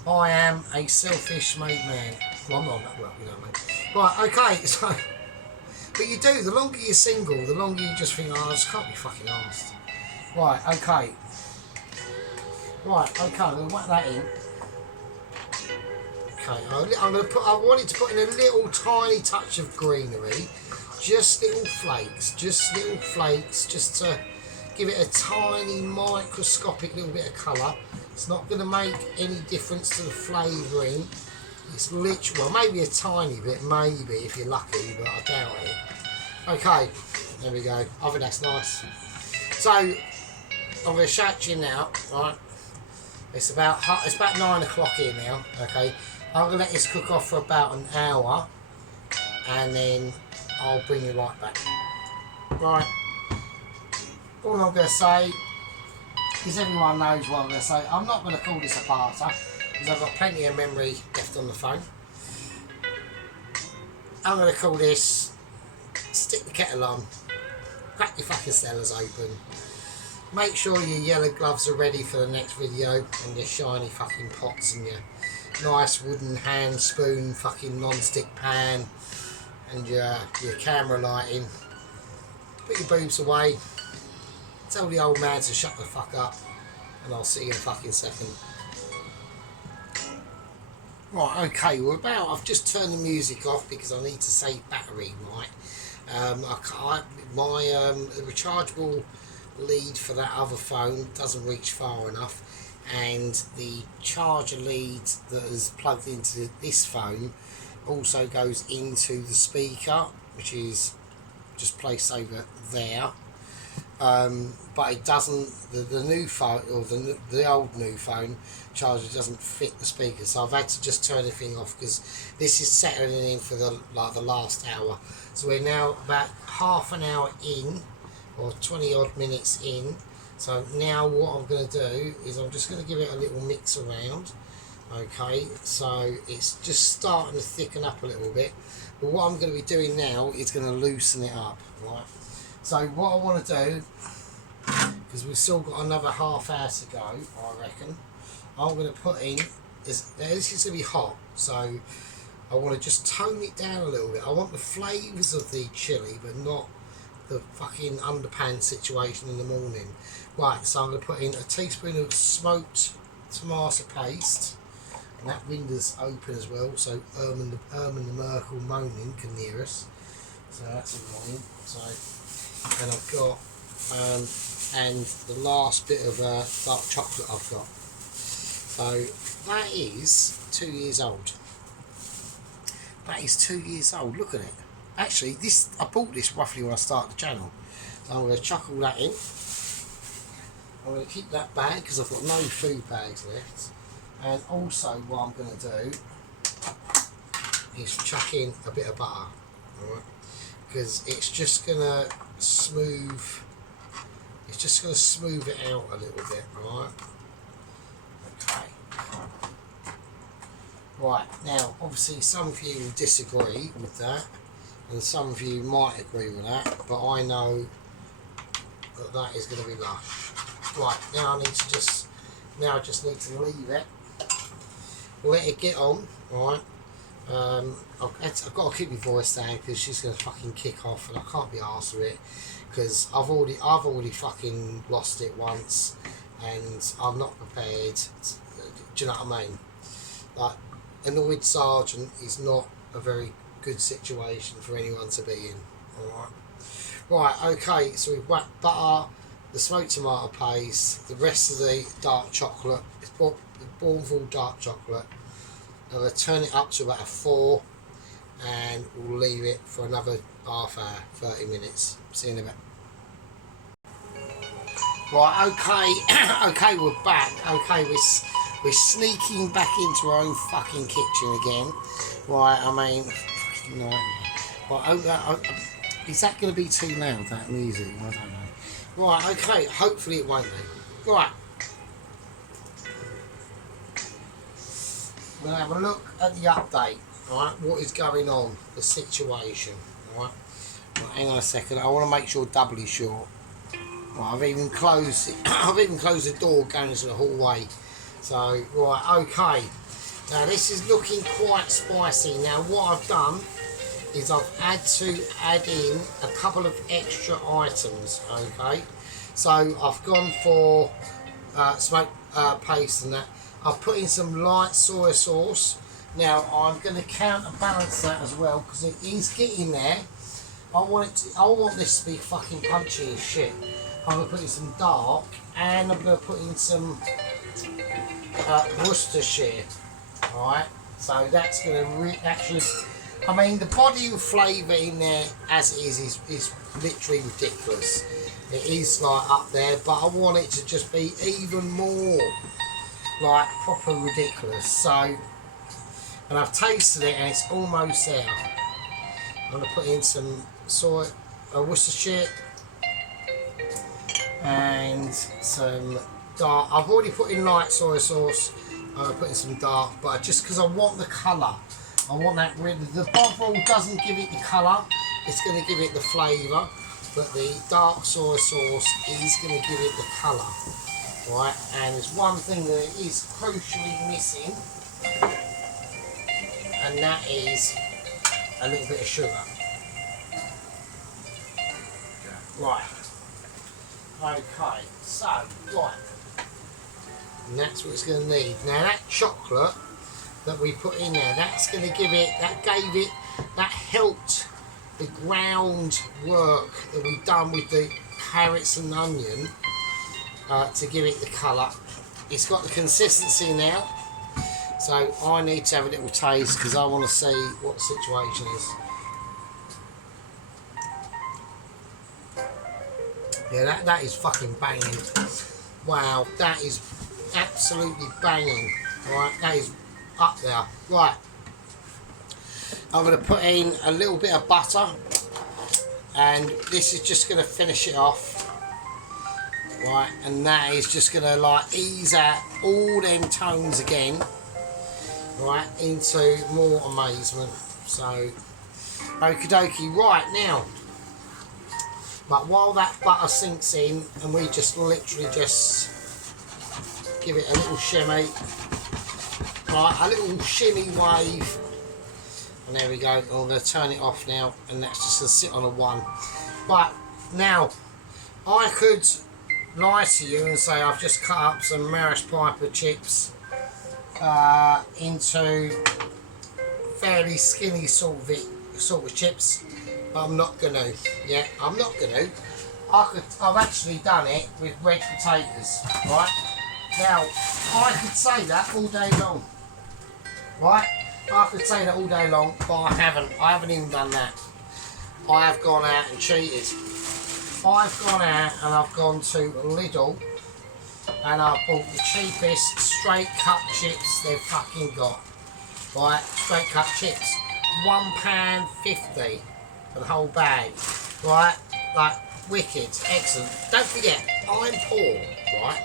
I am a selfish made man. Well, I'm not that well, you know what I mean. Right, okay, so, but you do, the longer you're single, the longer you just think, oh, I just can't be fucking arsed. Right, okay. Right, okay, I'm going to whack that in. Okay, I'm going to put, I wanted to put in a little tiny touch of greenery. Just little flakes, just to give it a tiny microscopic little bit of colour. It's not going to make any difference to the flavouring. It's literally, well, maybe a tiny bit, maybe if you're lucky, but I doubt it. Okay, there we go. I think that's nice. So I'm going to shout you now, right? It's about 9 o'clock here now. Okay, I'm going to let this cook off for about an hour, and then I'll bring you right back. Right. All I'm going to say, because everyone knows what I'm going to say, I'm not going to call this a parter, because I've got plenty of memory left on the phone. I'm going to call this, stick the kettle on, crack your fucking cellars open, make sure your yellow gloves are ready for the next video, and your shiny fucking pots and your nice wooden hand spoon fucking non-stick pan, and your camera lighting. Put your boobs away. Tell the old man to shut the fuck up, and I'll see you in a fucking second. Right, okay, I've just turned the music off because I need to save battery, right? My rechargeable lead for that other phone doesn't reach far enough, and the charger lead that is plugged into this phone also goes into the speaker, which is just placed over there. But it doesn't, the new phone, or the old new phone charger doesn't fit the speaker, so I've had to just turn everything off because this is settling in for the last hour. So we're now about half an hour in, or 20 odd minutes in. So now what I'm going to do is I'm just going to give it a little mix around. Okay, so it's just starting to thicken up a little bit, but what I'm going to be doing now is going to loosen it up, right? So what I want to do, because we've still got another half hour to go, I reckon, I'm going to put in, this is going to be hot, so I want to just tone it down a little bit. I want the flavours of the chilli, but not the fucking underpants situation in the morning. Right, so I'm going to put in a teaspoon of smoked tomato paste, and that window's open as well, so Erman the Merkel moaning can hear us, so that's annoying. So, and I've got and the last bit of dark chocolate I've got. So that is 2 years old. That is 2 years old. Look at it. Actually, I bought this roughly when I started the channel. So I'm going to chuck all that in. I'm going to keep that bag because I've got no food bags left. And also what I'm going to do is chuck in a bit of butter. Alright? Because it's just going to smooth just going to smooth it out a little bit, right? Okay. Right, now, obviously some of you will disagree with that, and some of you might agree with that, but I know that that is going to be lush. Right, now I just need to leave it, let it get on, right? I've got to keep my voice down because she's going to fucking kick off, and I can't be arsed with it because I've already fucking lost it once, and I'm not prepared. Do you know what I mean? Like, annoyed sergeant is not a very good situation for anyone to be in. Alright. Right, okay, so we've whacked butter, the smoked tomato paste, the rest of the dark chocolate. It's Bourneville dark chocolate. I'm going to turn it up to about a 4, and we'll leave it for another half hour, 30 minutes. See you in a bit. Right, okay, okay, we're back. Okay, we're sneaking back into our own fucking kitchen again. Right, I mean, fucking nightmare. Right, is that going to be too loud, that music? I don't know. Right, okay, hopefully it won't be. Right. We're going to have a look at the update, right? What is going on, the situation, right? Right, hang on a second, I want to make sure doubly sure. Right, I've even closed it. I've even closed the door going into the hallway. So, right, okay. Now this is looking quite spicy. Now what I've done is I've had to add in a couple of extra items, okay? So I've gone for smoked paste and that. I've put in some light soy sauce. Now I'm going to counterbalance that as well because it is getting there. I want this to be fucking punchy as shit. I'm going to put in some dark, and I'm going to put in some Worcestershire. Alright, so that's going to actually, I mean, the body of flavour in there as it is literally ridiculous. It is like up there, but I want it to just be even more like proper ridiculous. So, and I've tasted it and it's almost there. I'm going to put in some Worcestershire and some dark. I've already put in light soy sauce. I'm going to put in some dark, but just because I want the colour. I want that red. The Bovril doesn't give it the colour, it's going to give it the flavour, but the dark soy sauce is going to give it the colour. Right, and there's one thing that is crucially missing, and that is a little bit of sugar. Right. Okay, so, right. And that's what it's going to need. Now that chocolate that we put in there, that's going to give it, that helped the ground work that we've done with the carrots and onion to give it the colour. It's got the consistency now, so I need to have a little taste because I want to see what the situation is. Yeah, that is fucking banging. Wow, that is absolutely banging. Right, that is up there. Right, I'm going to put in a little bit of butter, and this is just going to finish it off. Right, and that is just going to like ease out all them tones again, right, into more amazement. So, okie dokie. Right, now, but while that butter sinks in, and we just literally just give it a little shimmy, right, a little shimmy wave, and there we go. I'm going to turn it off now, and that's just going to sit on a 1. But now, I could lie to you and say I've just cut up some Maris Piper chips into fairly skinny sort of chips. I'm not gonna. Yeah, I'm not gonna. I've actually done it with red potatoes. Right now, I could say that all day long. Right, I could say that all day long, but I haven't. I haven't even done that. I have gone out and cheated. I've gone out and I've gone to Lidl and I've bought the cheapest straight cut chips they've fucking got. Right, straight cut chips, £1.50 for the whole bag. Right, like Wicked, excellent. Don't forget, I'm poor, right?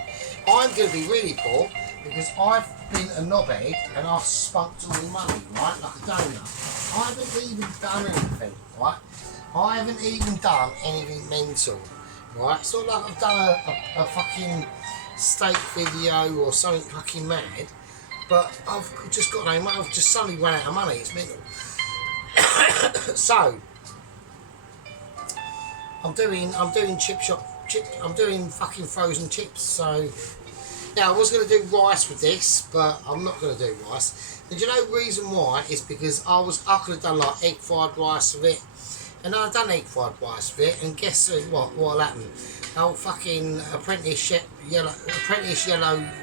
I'm going to be really poor because I've been a knobhead and I've spunked all my money, right? Like a donut. I haven't even done anything, right? I haven't even done anything mental, right? It's not like I've done a fucking steak video or something fucking mad, but I've just got no money. I've just suddenly run out of money. It's mental. So I'm doing chip shop. I'm doing fucking frozen chips. So now I was going to do rice with this, but I'm not going to do rice. And you know the reason why is because I could have done like egg fried rice with it, and I've done egg fried rice with it. And guess what'll happen? Oh fucking apprentice yellow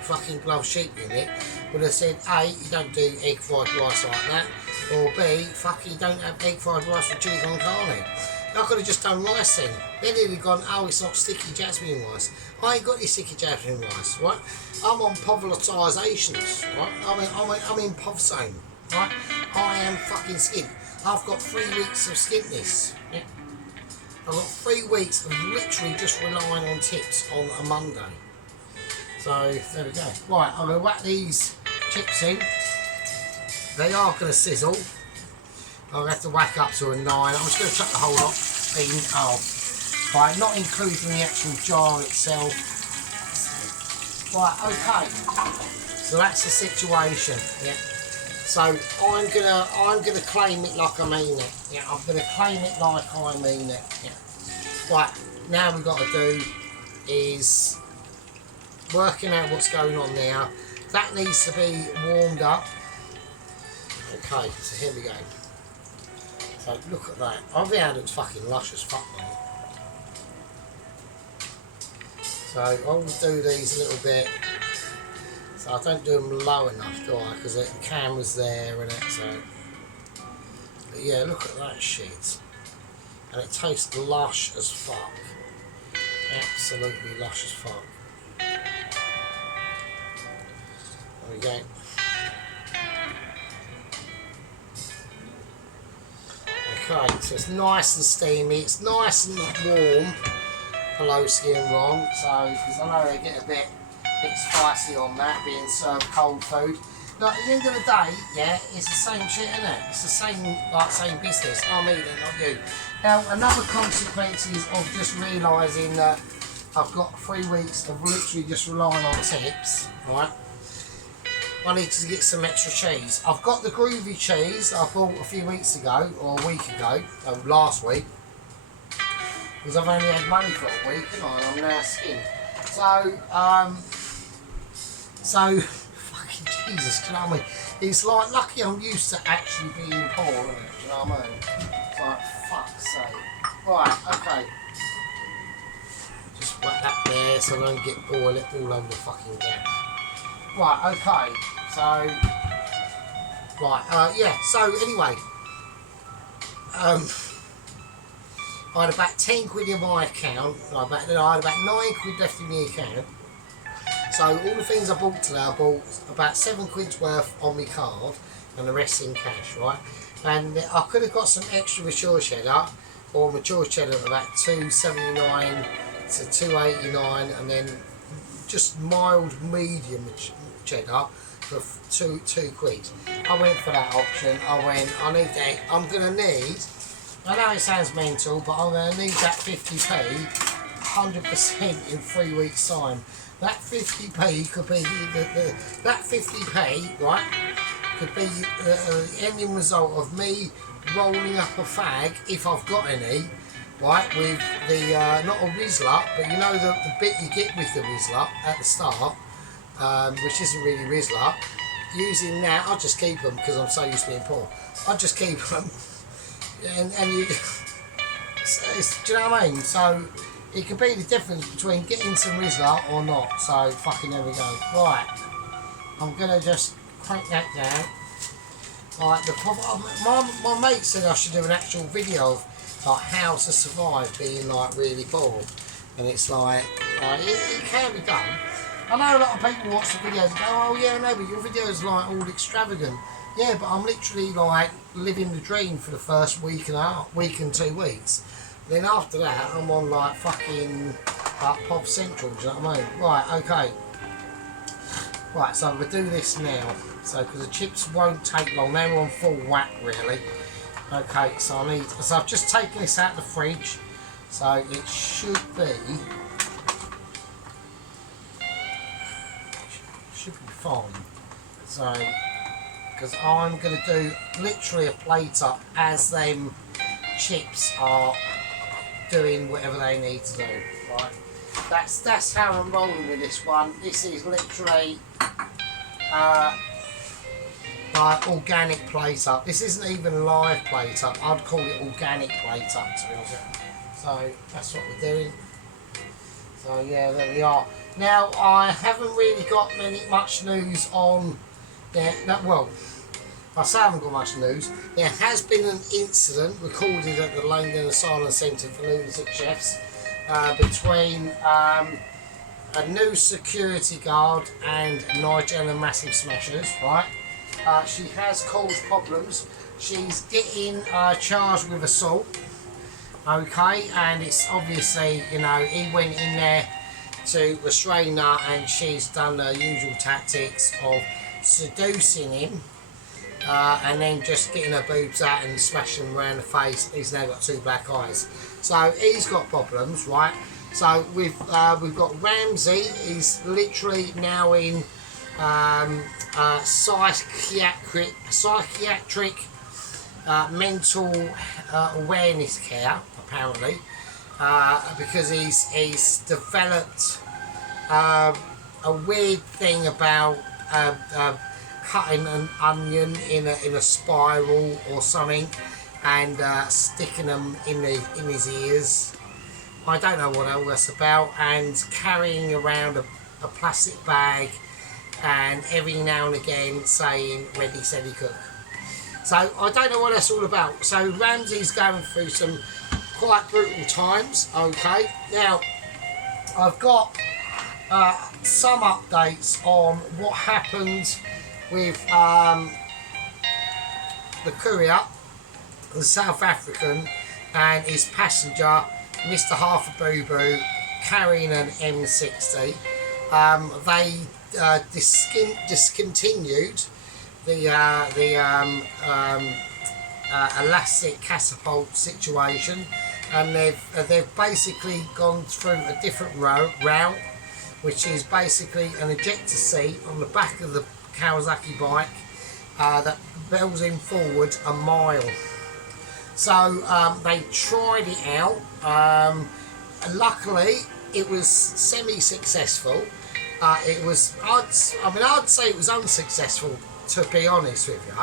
fucking glove sheep unit would have said, A, you don't do egg fried rice like that, or B, fuck, you don't have egg fried rice with chili con carne. I could have just done rice then. Then they'd have gone, oh, it's not sticky jasmine rice. I ain't got any sticky jasmine rice, right? I'm on pulveritisations, right? I'm in Povzone, right? I am fucking skint. I've got 3 weeks of skintness. Yeah. I've got 3 weeks of literally just relying on tips on a Monday. So there we go. Right, I'm going to whack these chips in. They are going to sizzle. I'll have to whack up to a 9. I'm just going to chuck the whole lot in. Right, not including the actual jar itself. Right, okay. So that's the situation. Yeah. So I'm gonna claim it like I mean it. Yeah, I'm gonna claim it like I mean it. Yeah. Right, now we've got to do is working out what's going on now. That needs to be warmed up. Okay, so here we go. So look at that. Oh yeah, it looks fucking lush as fuck, mate. So I'll do these a little bit. So I don't do them low enough, do I? Because the camera's there and it. So, but yeah, look at that shit. And it tastes lush as fuck. Absolutely lush as fuck. There we go. Okay, so it's nice and steamy. It's nice and warm. Hello, skin wrong. So, because I know they get a bit spicy on that, being served cold food. But at the end of the day, yeah, it's the same shit, isn't it? It's the same business. I'm eating, not you. Now, another consequence is of just realising that I've got 3 weeks of literally just relying on tips, right? I need to get some extra cheese. I've got the groovy cheese I bought a few weeks ago, or a week ago, last week, because I've only had money for a week, and I'm now skinned. So, fucking Jesus, do you know what I mean? It's like, lucky I'm used to actually being poor, isn't it? Do you know what I mean? It's like, fuck's sake. Right, okay. Just whack that there so I don't get oil all over the fucking gap. Right, okay. So, right, yeah, so anyway. I had about 10 quid in my account. I had about 9 quid left in the account. So all the things I bought today, I bought about 7 quid's worth on my card and the rest in cash, right? And I could have got some extra mature cheddar, or mature cheddar at about $2.79 to $2.89, and then just mild medium cheddar for two quid. I went for that option. I need that. I'm gonna need, I know it sounds mental, but I'm gonna need that 50p 100% in 3 weeks time. That 50p could be that 50p, right, could be the ending result of me rolling up a fag, if I've got any, right, with the, not a Rizzler, but you know the bit you get with the Rizzler at the start, which isn't really Rizzler. Using that, I'll just keep them because I'm so used to being poor. I'll just keep them, and you, do you know what I mean? So it could be the difference between getting some Rizzler or not. So fucking there we go. Right, I'm gonna just crank that down. Right, my mate said I should do an actual video of like how to survive being like really poor, and it's like it can be done. I know a lot of people watch the videos and go, oh yeah, no, but your videos like all extravagant. Yeah, but I'm literally like living the dream for the first week and 2 weeks. Then after that, I'm on like fucking Pop Central, do you know what I mean? Right, okay. Right, so we'll do this now. So, because the chips won't take long, they're on full whack really. Okay, so I've just taken this out of the fridge. So it should be fine. So, because I'm going to do literally a plate up as them chips are doing whatever they need to do. Right, that's how I'm rolling with this one. This is literally like organic plate up. This isn't even live plate up. I'd call it organic plate up, to be honest. So that's what we're doing. So yeah, there we are. Now I haven't really got much news on there. Well, I say I haven't got much news. There has been an incident recorded at the London Asylum Centre for Lunatic Chefs between a new security guard and Nigella Massive Smashers, right? She has caused problems. She's getting charged with assault, okay, and it's obviously, you know, he went in there to restrain her and she's done the usual tactics of seducing him and then just getting her boobs out and smashing him around the face. He's now got 2 black eyes. So he's got problems, right? So we've got Ramsey. He's literally now in psychiatric mental awareness care, apparently, because he's developed a weird thing about cutting an onion in a spiral or something and sticking them in his ears. I don't know what all that's about, and carrying around a plastic bag and every now and again saying ready, steady, cook. So I don't know what that's all about. So Ramsey's going through some quite brutal times, okay. Now I've got some updates on what happened with the courier, the South African, and his passenger, Mr. Half a Boo Boo, carrying an M60. They discontinued the elastic catapult situation, and they've basically gone through a different route, which is basically an ejector seat on the back of the Kawasaki bike that bells him forward a mile. So they tried it out. Luckily, it was semi-successful. It was, I'd say it was unsuccessful, to be honest with you.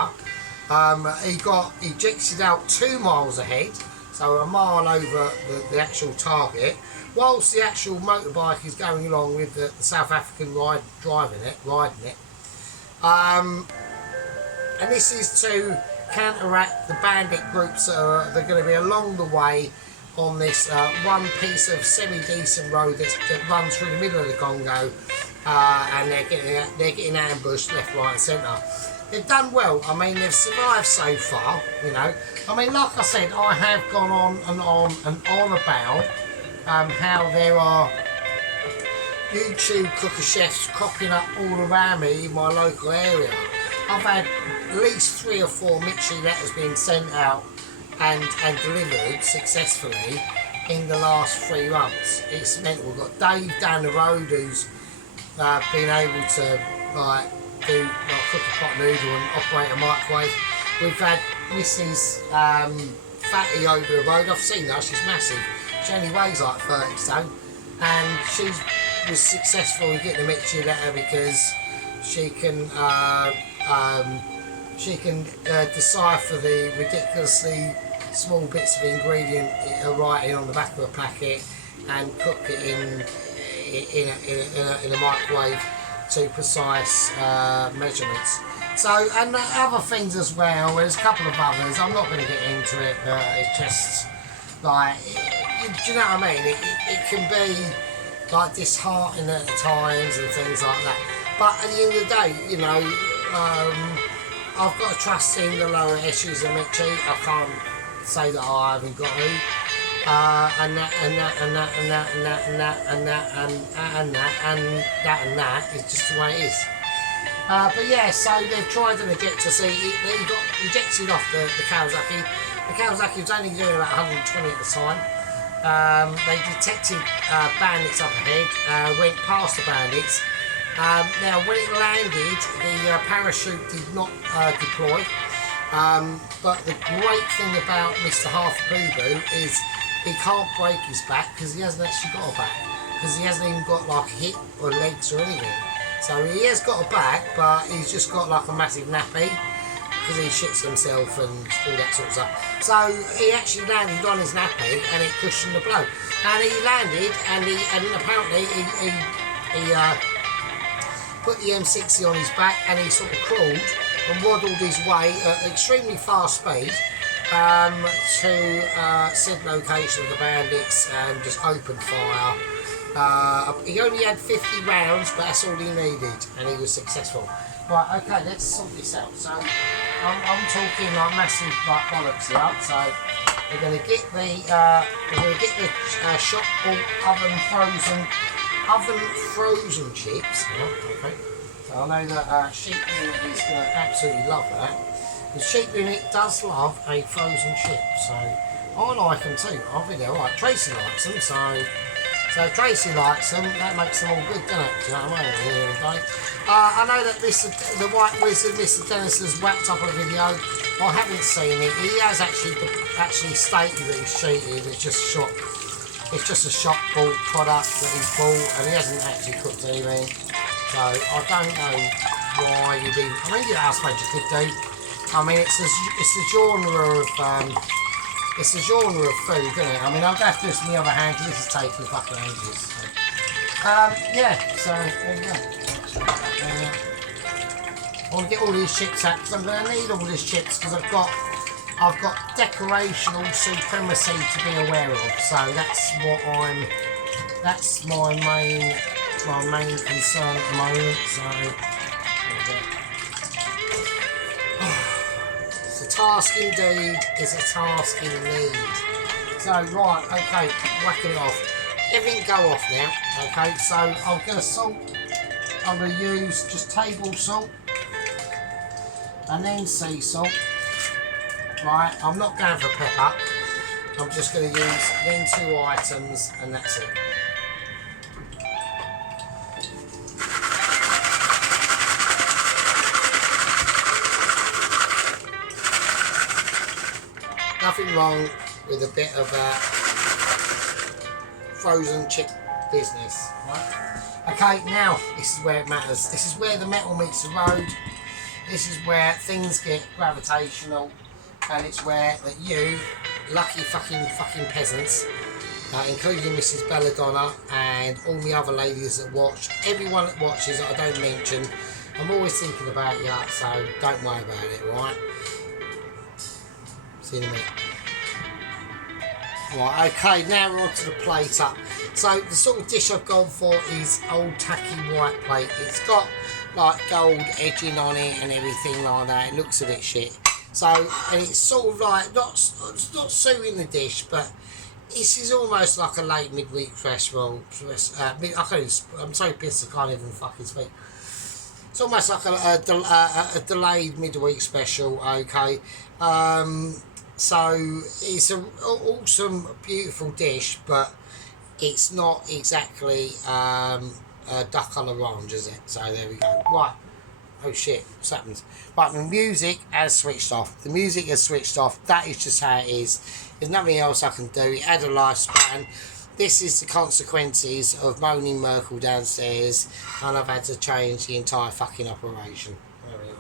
He got ejected out 2 miles ahead, so a mile over the actual target, whilst the actual motorbike is going along with the South African riding it. And this is to counteract the bandit groups that are going to be along the way on this one piece of semi-decent road that runs through the middle of the Congo, and they're getting ambushed left, right and centre. They've done well. I mean, they've survived so far, you know. I mean, like I said, I have gone on and on and on about how there are YouTube cooker chefs cropping up all around me in my local area. I've had at least 3 or 4 Mitchie letters being sent out and delivered successfully in the last 3 months. It's meant we've got Dave down the road who's been able to do cook a pot noodle and operate a microwave. We've had Mrs. Fatty over the road. I've seen her, she's massive. She only weighs like 30 stone, and she was successful in getting a Mitchie letter because she can decipher the ridiculously small bits of ingredient writing on the back of a packet and cook it in a microwave to precise measurements. So, and other things as well. There's a couple of others. I'm not going to get into it, but it's just like, do you know what I mean? It can be like disheartening at times and things like that. But at the end of the day, you know, I've got to trust in the lower issues of Mitchie. I can't say that I haven't got to. and that and that and that and that and that and that and that and that and that is just the way it is. But yeah, so they've tried an ejector seat. They got ejected off the Kawasaki. The Kawasaki was only doing about 120 at the time. They detected bandits up ahead, went past the bandits. Now, when it landed, the parachute did not deploy. But the great thing about Mr. Half Boo Boo is he can't break his back because he hasn't actually got a back. Because he hasn't even got like a hip or legs or anything. So he has got a back, but he's just got like a massive nappy because he shits himself and all that sort of stuff. So he actually landed on his nappy and it cushioned the blow. And he landed and apparently he put the M60 on his back and he sort of crawled and waddled his way at extremely fast speed to said location of the bandits and just opened fire. He only had 50 rounds, but that's all he needed, and he was successful. Right, okay, let's sort this out. So, I'm talking like massive like bollocks here. So, we're going to get the shop bought oven frozen chips. Yeah, okay. So I know that Sheep Unit is going to absolutely love that. The Sheep Unit does love a frozen chip, so I like them too. I think they're alright. Tracy likes them, so Tracy likes them, that makes them all good, doesn't it? Do you know what I mean? I know that the White Wizard, Mr. Dennis, has whacked up a video. I haven't seen it. He has actually stated that he's cheated. It's just a shop bought product that he's bought, and he hasn't actually cooked anything. So I don't know why you do. I mean, I suppose you could do. I mean, it's a genre of. It's a genre of food, isn't it? I mean, I'll have to do this on the other hand because this is taking fucking ages. So. Yeah, so there you go. I want to get all these chips out because I'm going to need all these chips because I've got decorational supremacy to be aware of. So that's my main concern at the moment. So. Task indeed is a task in need. So right, okay, whacking it off. Everything go off now. Okay, so I'm gonna salt. I'm gonna use just table salt and then sea salt. Right, I'm not going for pepper. I'm just gonna use them two items and that's it. Nothing wrong with a bit of frozen chip business, right? Okay, now this is where it matters. This is where the metal meets the road. This is where things get gravitational, and it's where that you, lucky fucking peasants, including Mrs. Belladonna and all the other ladies that watch, everyone that watches that I don't mention, I'm always thinking about you, so don't worry about it, right? See you in a minute. Right, okay, now we're on to the plate up. So the sort of dish I've gone for is old tacky white plate. It's got like gold edging on it and everything like that. It looks a bit shit. So, and it's sort of like, not suing the dish, but this is almost like a late midweek festival. I'm so pissed I can't even fucking speak. It's almost like a delayed midweek special, okay. So it's an awesome, beautiful dish, but it's not exactly duck a l'orange, is it? So there we go. Right. Oh shit, what's happened? Right, the music has switched off. The music has switched off. That is just how it is. There's nothing else I can do. It had a lifespan. This is the consequences of moaning Merkel downstairs, and I've had to change the entire fucking operation. There we go.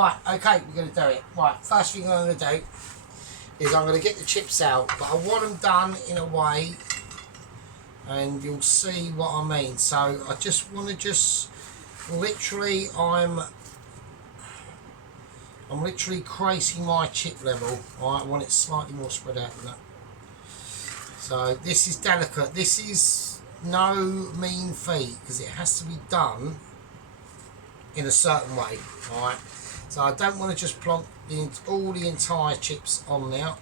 Right, okay, we're going to do it. Right, first thing I'm going to do is I'm going to get the chips out, but I want them done in a way, and you'll see what I mean. So I just want to literally, I'm literally creasing my chip level. I want it slightly more spread out than that. So this is delicate. This is no mean feat because it has to be done in a certain way. All right. So I don't want to just plonk all the entire chips on now.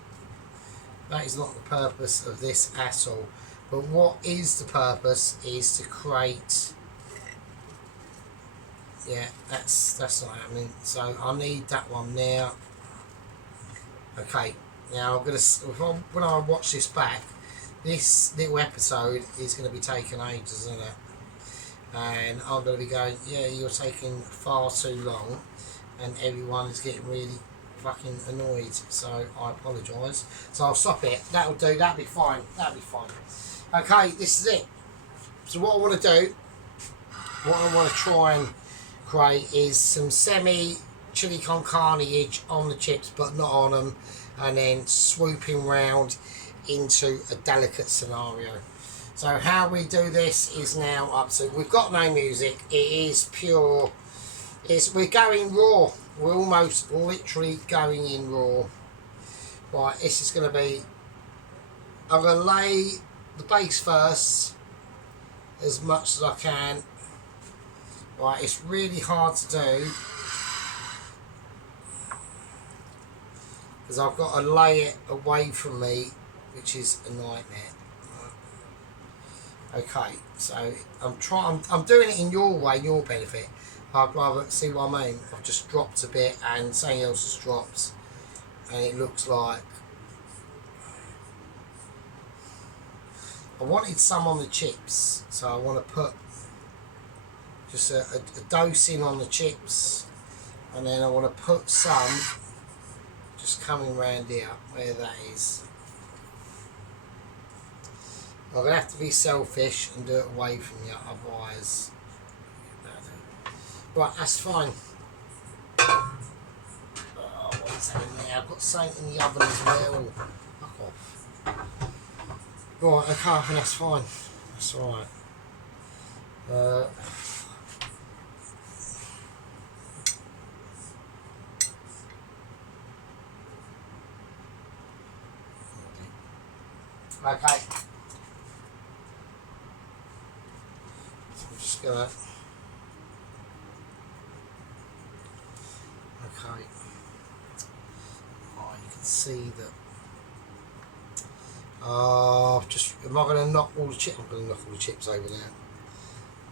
That is not the purpose of this at all. But what is the purpose is to create. Yeah, that's not happening. So I need that one now. Okay, now I'm gonna when I watch this back, this little episode is going to be taking ages, isn't it? And I'm going to be going, yeah, you're taking far too long, and everyone is getting really fucking annoyed. So I apologise. So I'll stop it. That'll do. That'll be fine. That'll be fine. Okay, this is it. So what I want to do, what I want to try and create is some semi chili con carnage on the chips, but not on them, and then swooping round into a delicate scenario. So how we do this is now up to, we've got no music, it is pure, we're going raw, we're almost literally going in raw. Right, this is going to be, I'm going to lay the base first as much as I can. Right, it's really hard to do because I've got to lay it away from me, which is a nightmare. Okay, so I'm doing it in your way, your benefit. I'd rather, see what I mean? I've just dropped a bit and something else has dropped, and it looks like I wanted some on the chips, so I want to put just a dose in on the chips, and then I want to put some just coming round here where that is. I'm going to have to be selfish and do it away from you, otherwise. Right, that's fine. Oh, what's that in there? I've got something in the oven as well. Fuck off. Right, okay, I think that's fine. That's alright. Okay. I'm just gonna. Okay. Oh, you can see that. Just am I going to knock all the chips? I'm going to knock all the chips over there.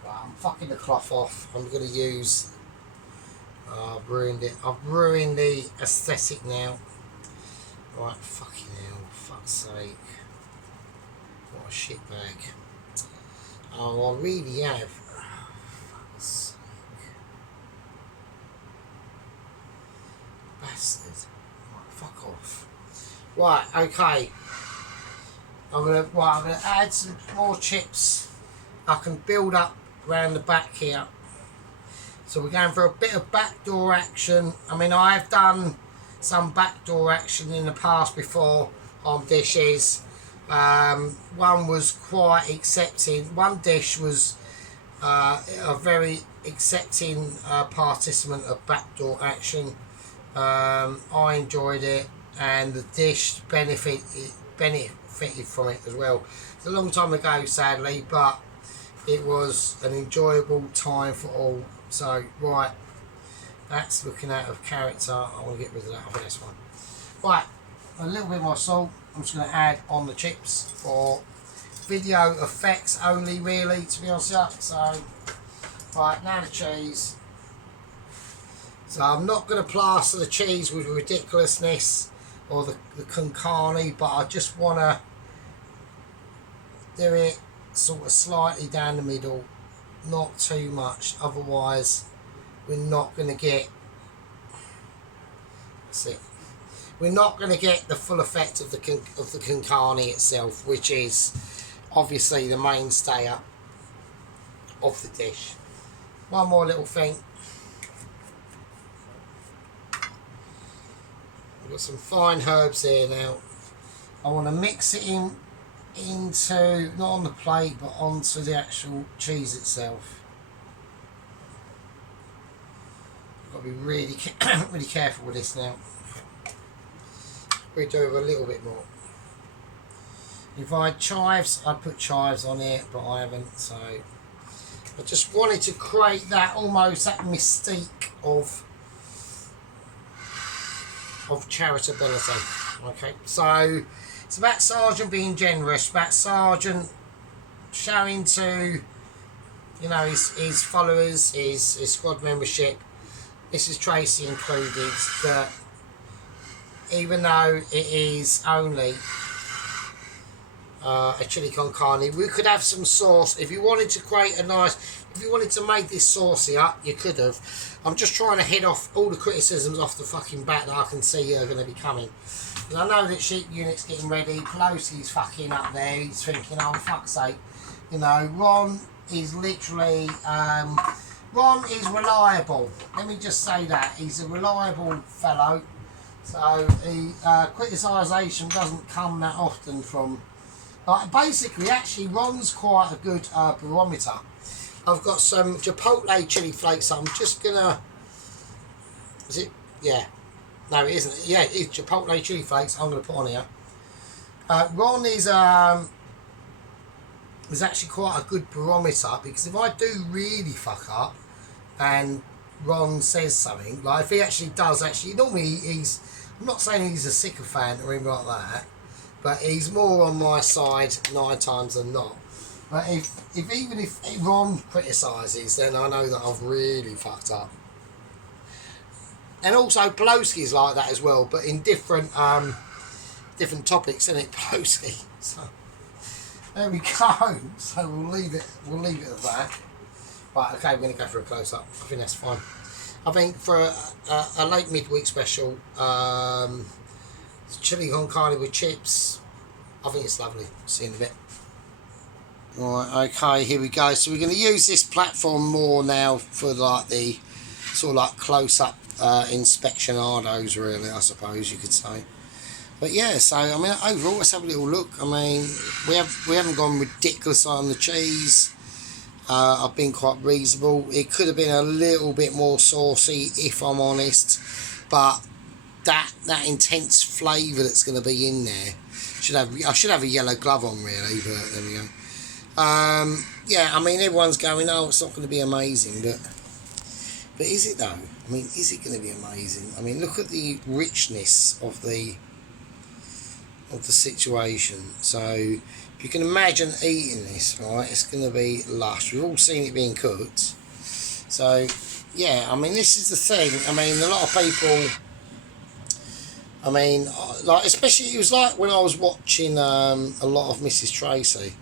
Right, I'm fucking the cloth off. I'm going to use. I've ruined it. I've ruined the aesthetic now. Right, fucking hell, fuck's sake. What a shit bag. Oh, I really have. Fuck's sake. Bastard. Right, fuck off. Right, okay. I'm gonna add some more chips. I can build up around the back here. So we're going for a bit of backdoor action. I mean, I've done some backdoor action in the past before on dishes. One was quite accepting. One dish was a very accepting participant of backdoor action. I enjoyed it, and the dish benefited from it as well. It's a long time ago, sadly, but it was an enjoyable time for all. So, right, that's looking out of character. I want to get rid of that. I think that's fine. Right, a little bit more salt. I'm just going to add on the chips for video effects only, really, to be honest with you. So, right, now the cheese. So I'm not going to plaster the cheese with ridiculousness or the concarni, but I just want to do it sort of slightly down the middle, not too much, otherwise we're not going to get, that's it, we're not going to get the full effect of the concarni itself, which is obviously the mainstay of the dish. One more little thing. I've got some fine herbs here now. I want to mix it into, not on the plate, but onto the actual cheese itself. I've got to be really, really careful with this now. We do with a little bit more. If I had chives, I'd put chives on it, but I haven't, so I just wanted to create that, almost that mystique of charitability. Okay, so It's about Sergeant being generous, about Sergeant showing to, you know, his followers, his squad membership, Mrs. Tracy included, that even though it is only a chili con carne, we could have some sauce. If you wanted to create a nice, if you wanted to make this saucier, you could have. I'm just trying to head off all the criticisms off the fucking bat that I can see are going to be coming. And I know that Sheep Unit's getting ready, Pelosi's fucking up there, he's thinking, oh fuck's sake, you know, Ron is literally, Ron is reliable. Let me just say that. He's a reliable fellow. So criticisation doesn't come that often from... basically, actually, Ron's quite a good barometer. I've got some Chipotle chili flakes. I'm just going to... Is it? Yeah. No, it isn't. Yeah, it is Chipotle chili flakes I'm going to put on here. Ron is actually quite a good barometer, because if I do really fuck up and Ron says something, like if he actually does, normally he's, I'm not saying he's a sycophant or anything like that, but he's more on my side 9 times than not. But even if Ron criticises, then I know that I've really fucked up. And also Pelosi's like that as well, but in different topics, isn't it, Pelosi? So there we go. So we'll leave it at that. Right, okay, we're going to go for a close-up. I think that's fine. I think for a late midweek special, chili con carne with chips, I think it's lovely. See you in a bit. Right, okay, here we go. So we're going to use this platform more now for like the sort of like close-up inspectionados, really, I suppose you could say. But yeah, so I mean, overall, let's have a little look. I mean, we haven't gone ridiculous on the cheese. I've been quite reasonable. It could have been a little bit more saucy, if I'm honest, but that intense flavour that's going to be in there I should have a yellow glove on, really. But there we go. Yeah, I mean, everyone's going, oh, it's not going to be amazing, but is it though? I mean, is it going to be amazing? I mean, look at the richness of the situation. So if you can imagine eating this, right, it's going to be lush. We've all seen it being cooked. So yeah, I mean, this is the thing. I mean, a lot of people, I mean, like, especially, it was like when I was watching a lot of Mrs. Tracy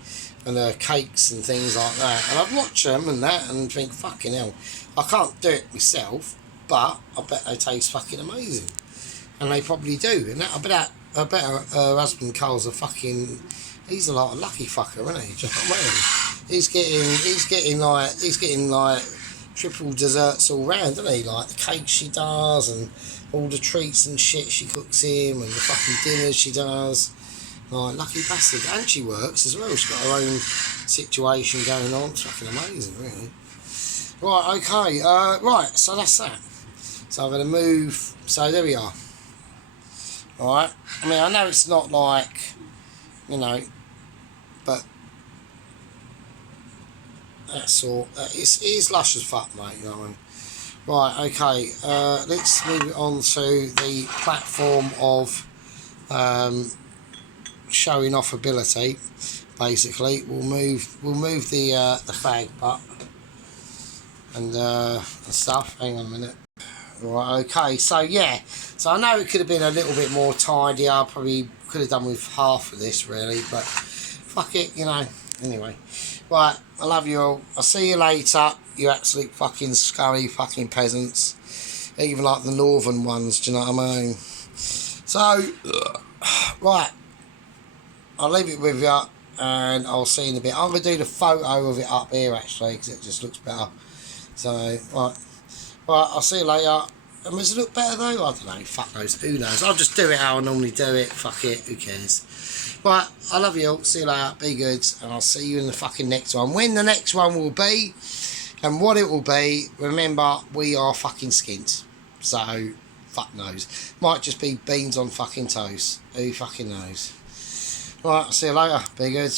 and her cakes and things like that, and I'd watch them and that and think, fucking hell, I can't do it myself, but I bet they taste fucking amazing, and they probably do. And that, I bet her husband Carl's a fucking, he's a lucky fucker, isn't he? Do you know what I mean? He's getting like triple desserts all round, isn't he? Like the cake she does and all the treats and shit she cooks him and the fucking dinners she does. Like, lucky bastard. And she works as well. She's got her own situation going on. It's fucking amazing, really. Right, okay. Right, so that's that. So I'm going to move. So there we are. Alright. I mean, I know it's not like, you know, but that's all. It is lush as fuck, mate. You know what I mean? Right, okay. Let's move it on to the platform of showing off ability. Basically, we'll move the fag butt and stuff. Hang on a minute. Right, okay. So yeah, so I know it could have been a little bit more tidy. I probably could have done with half of this, really, but fuck it, you know. Anyway, right. I love you all. I'll see you later. You absolute fucking scurry fucking peasants. Even like the northern ones, do you know what I mean? So, right. I'll leave it with you and I'll see you in a bit. I'm going to do the photo of it up here, actually, because it just looks better. So, right. Right, I'll see you later. And does it look better, though? I don't know. Fuck knows. Who knows? I'll just do it how I normally do it. Fuck it. Who cares? Right, I love you all. See you later. Be good. And I'll see you in the fucking next one. When the next one will be and what it will be, remember, we are fucking skint. So, fuck knows. Might just be beans on fucking toast. Who fucking knows? Right, I'll see you later. Be good.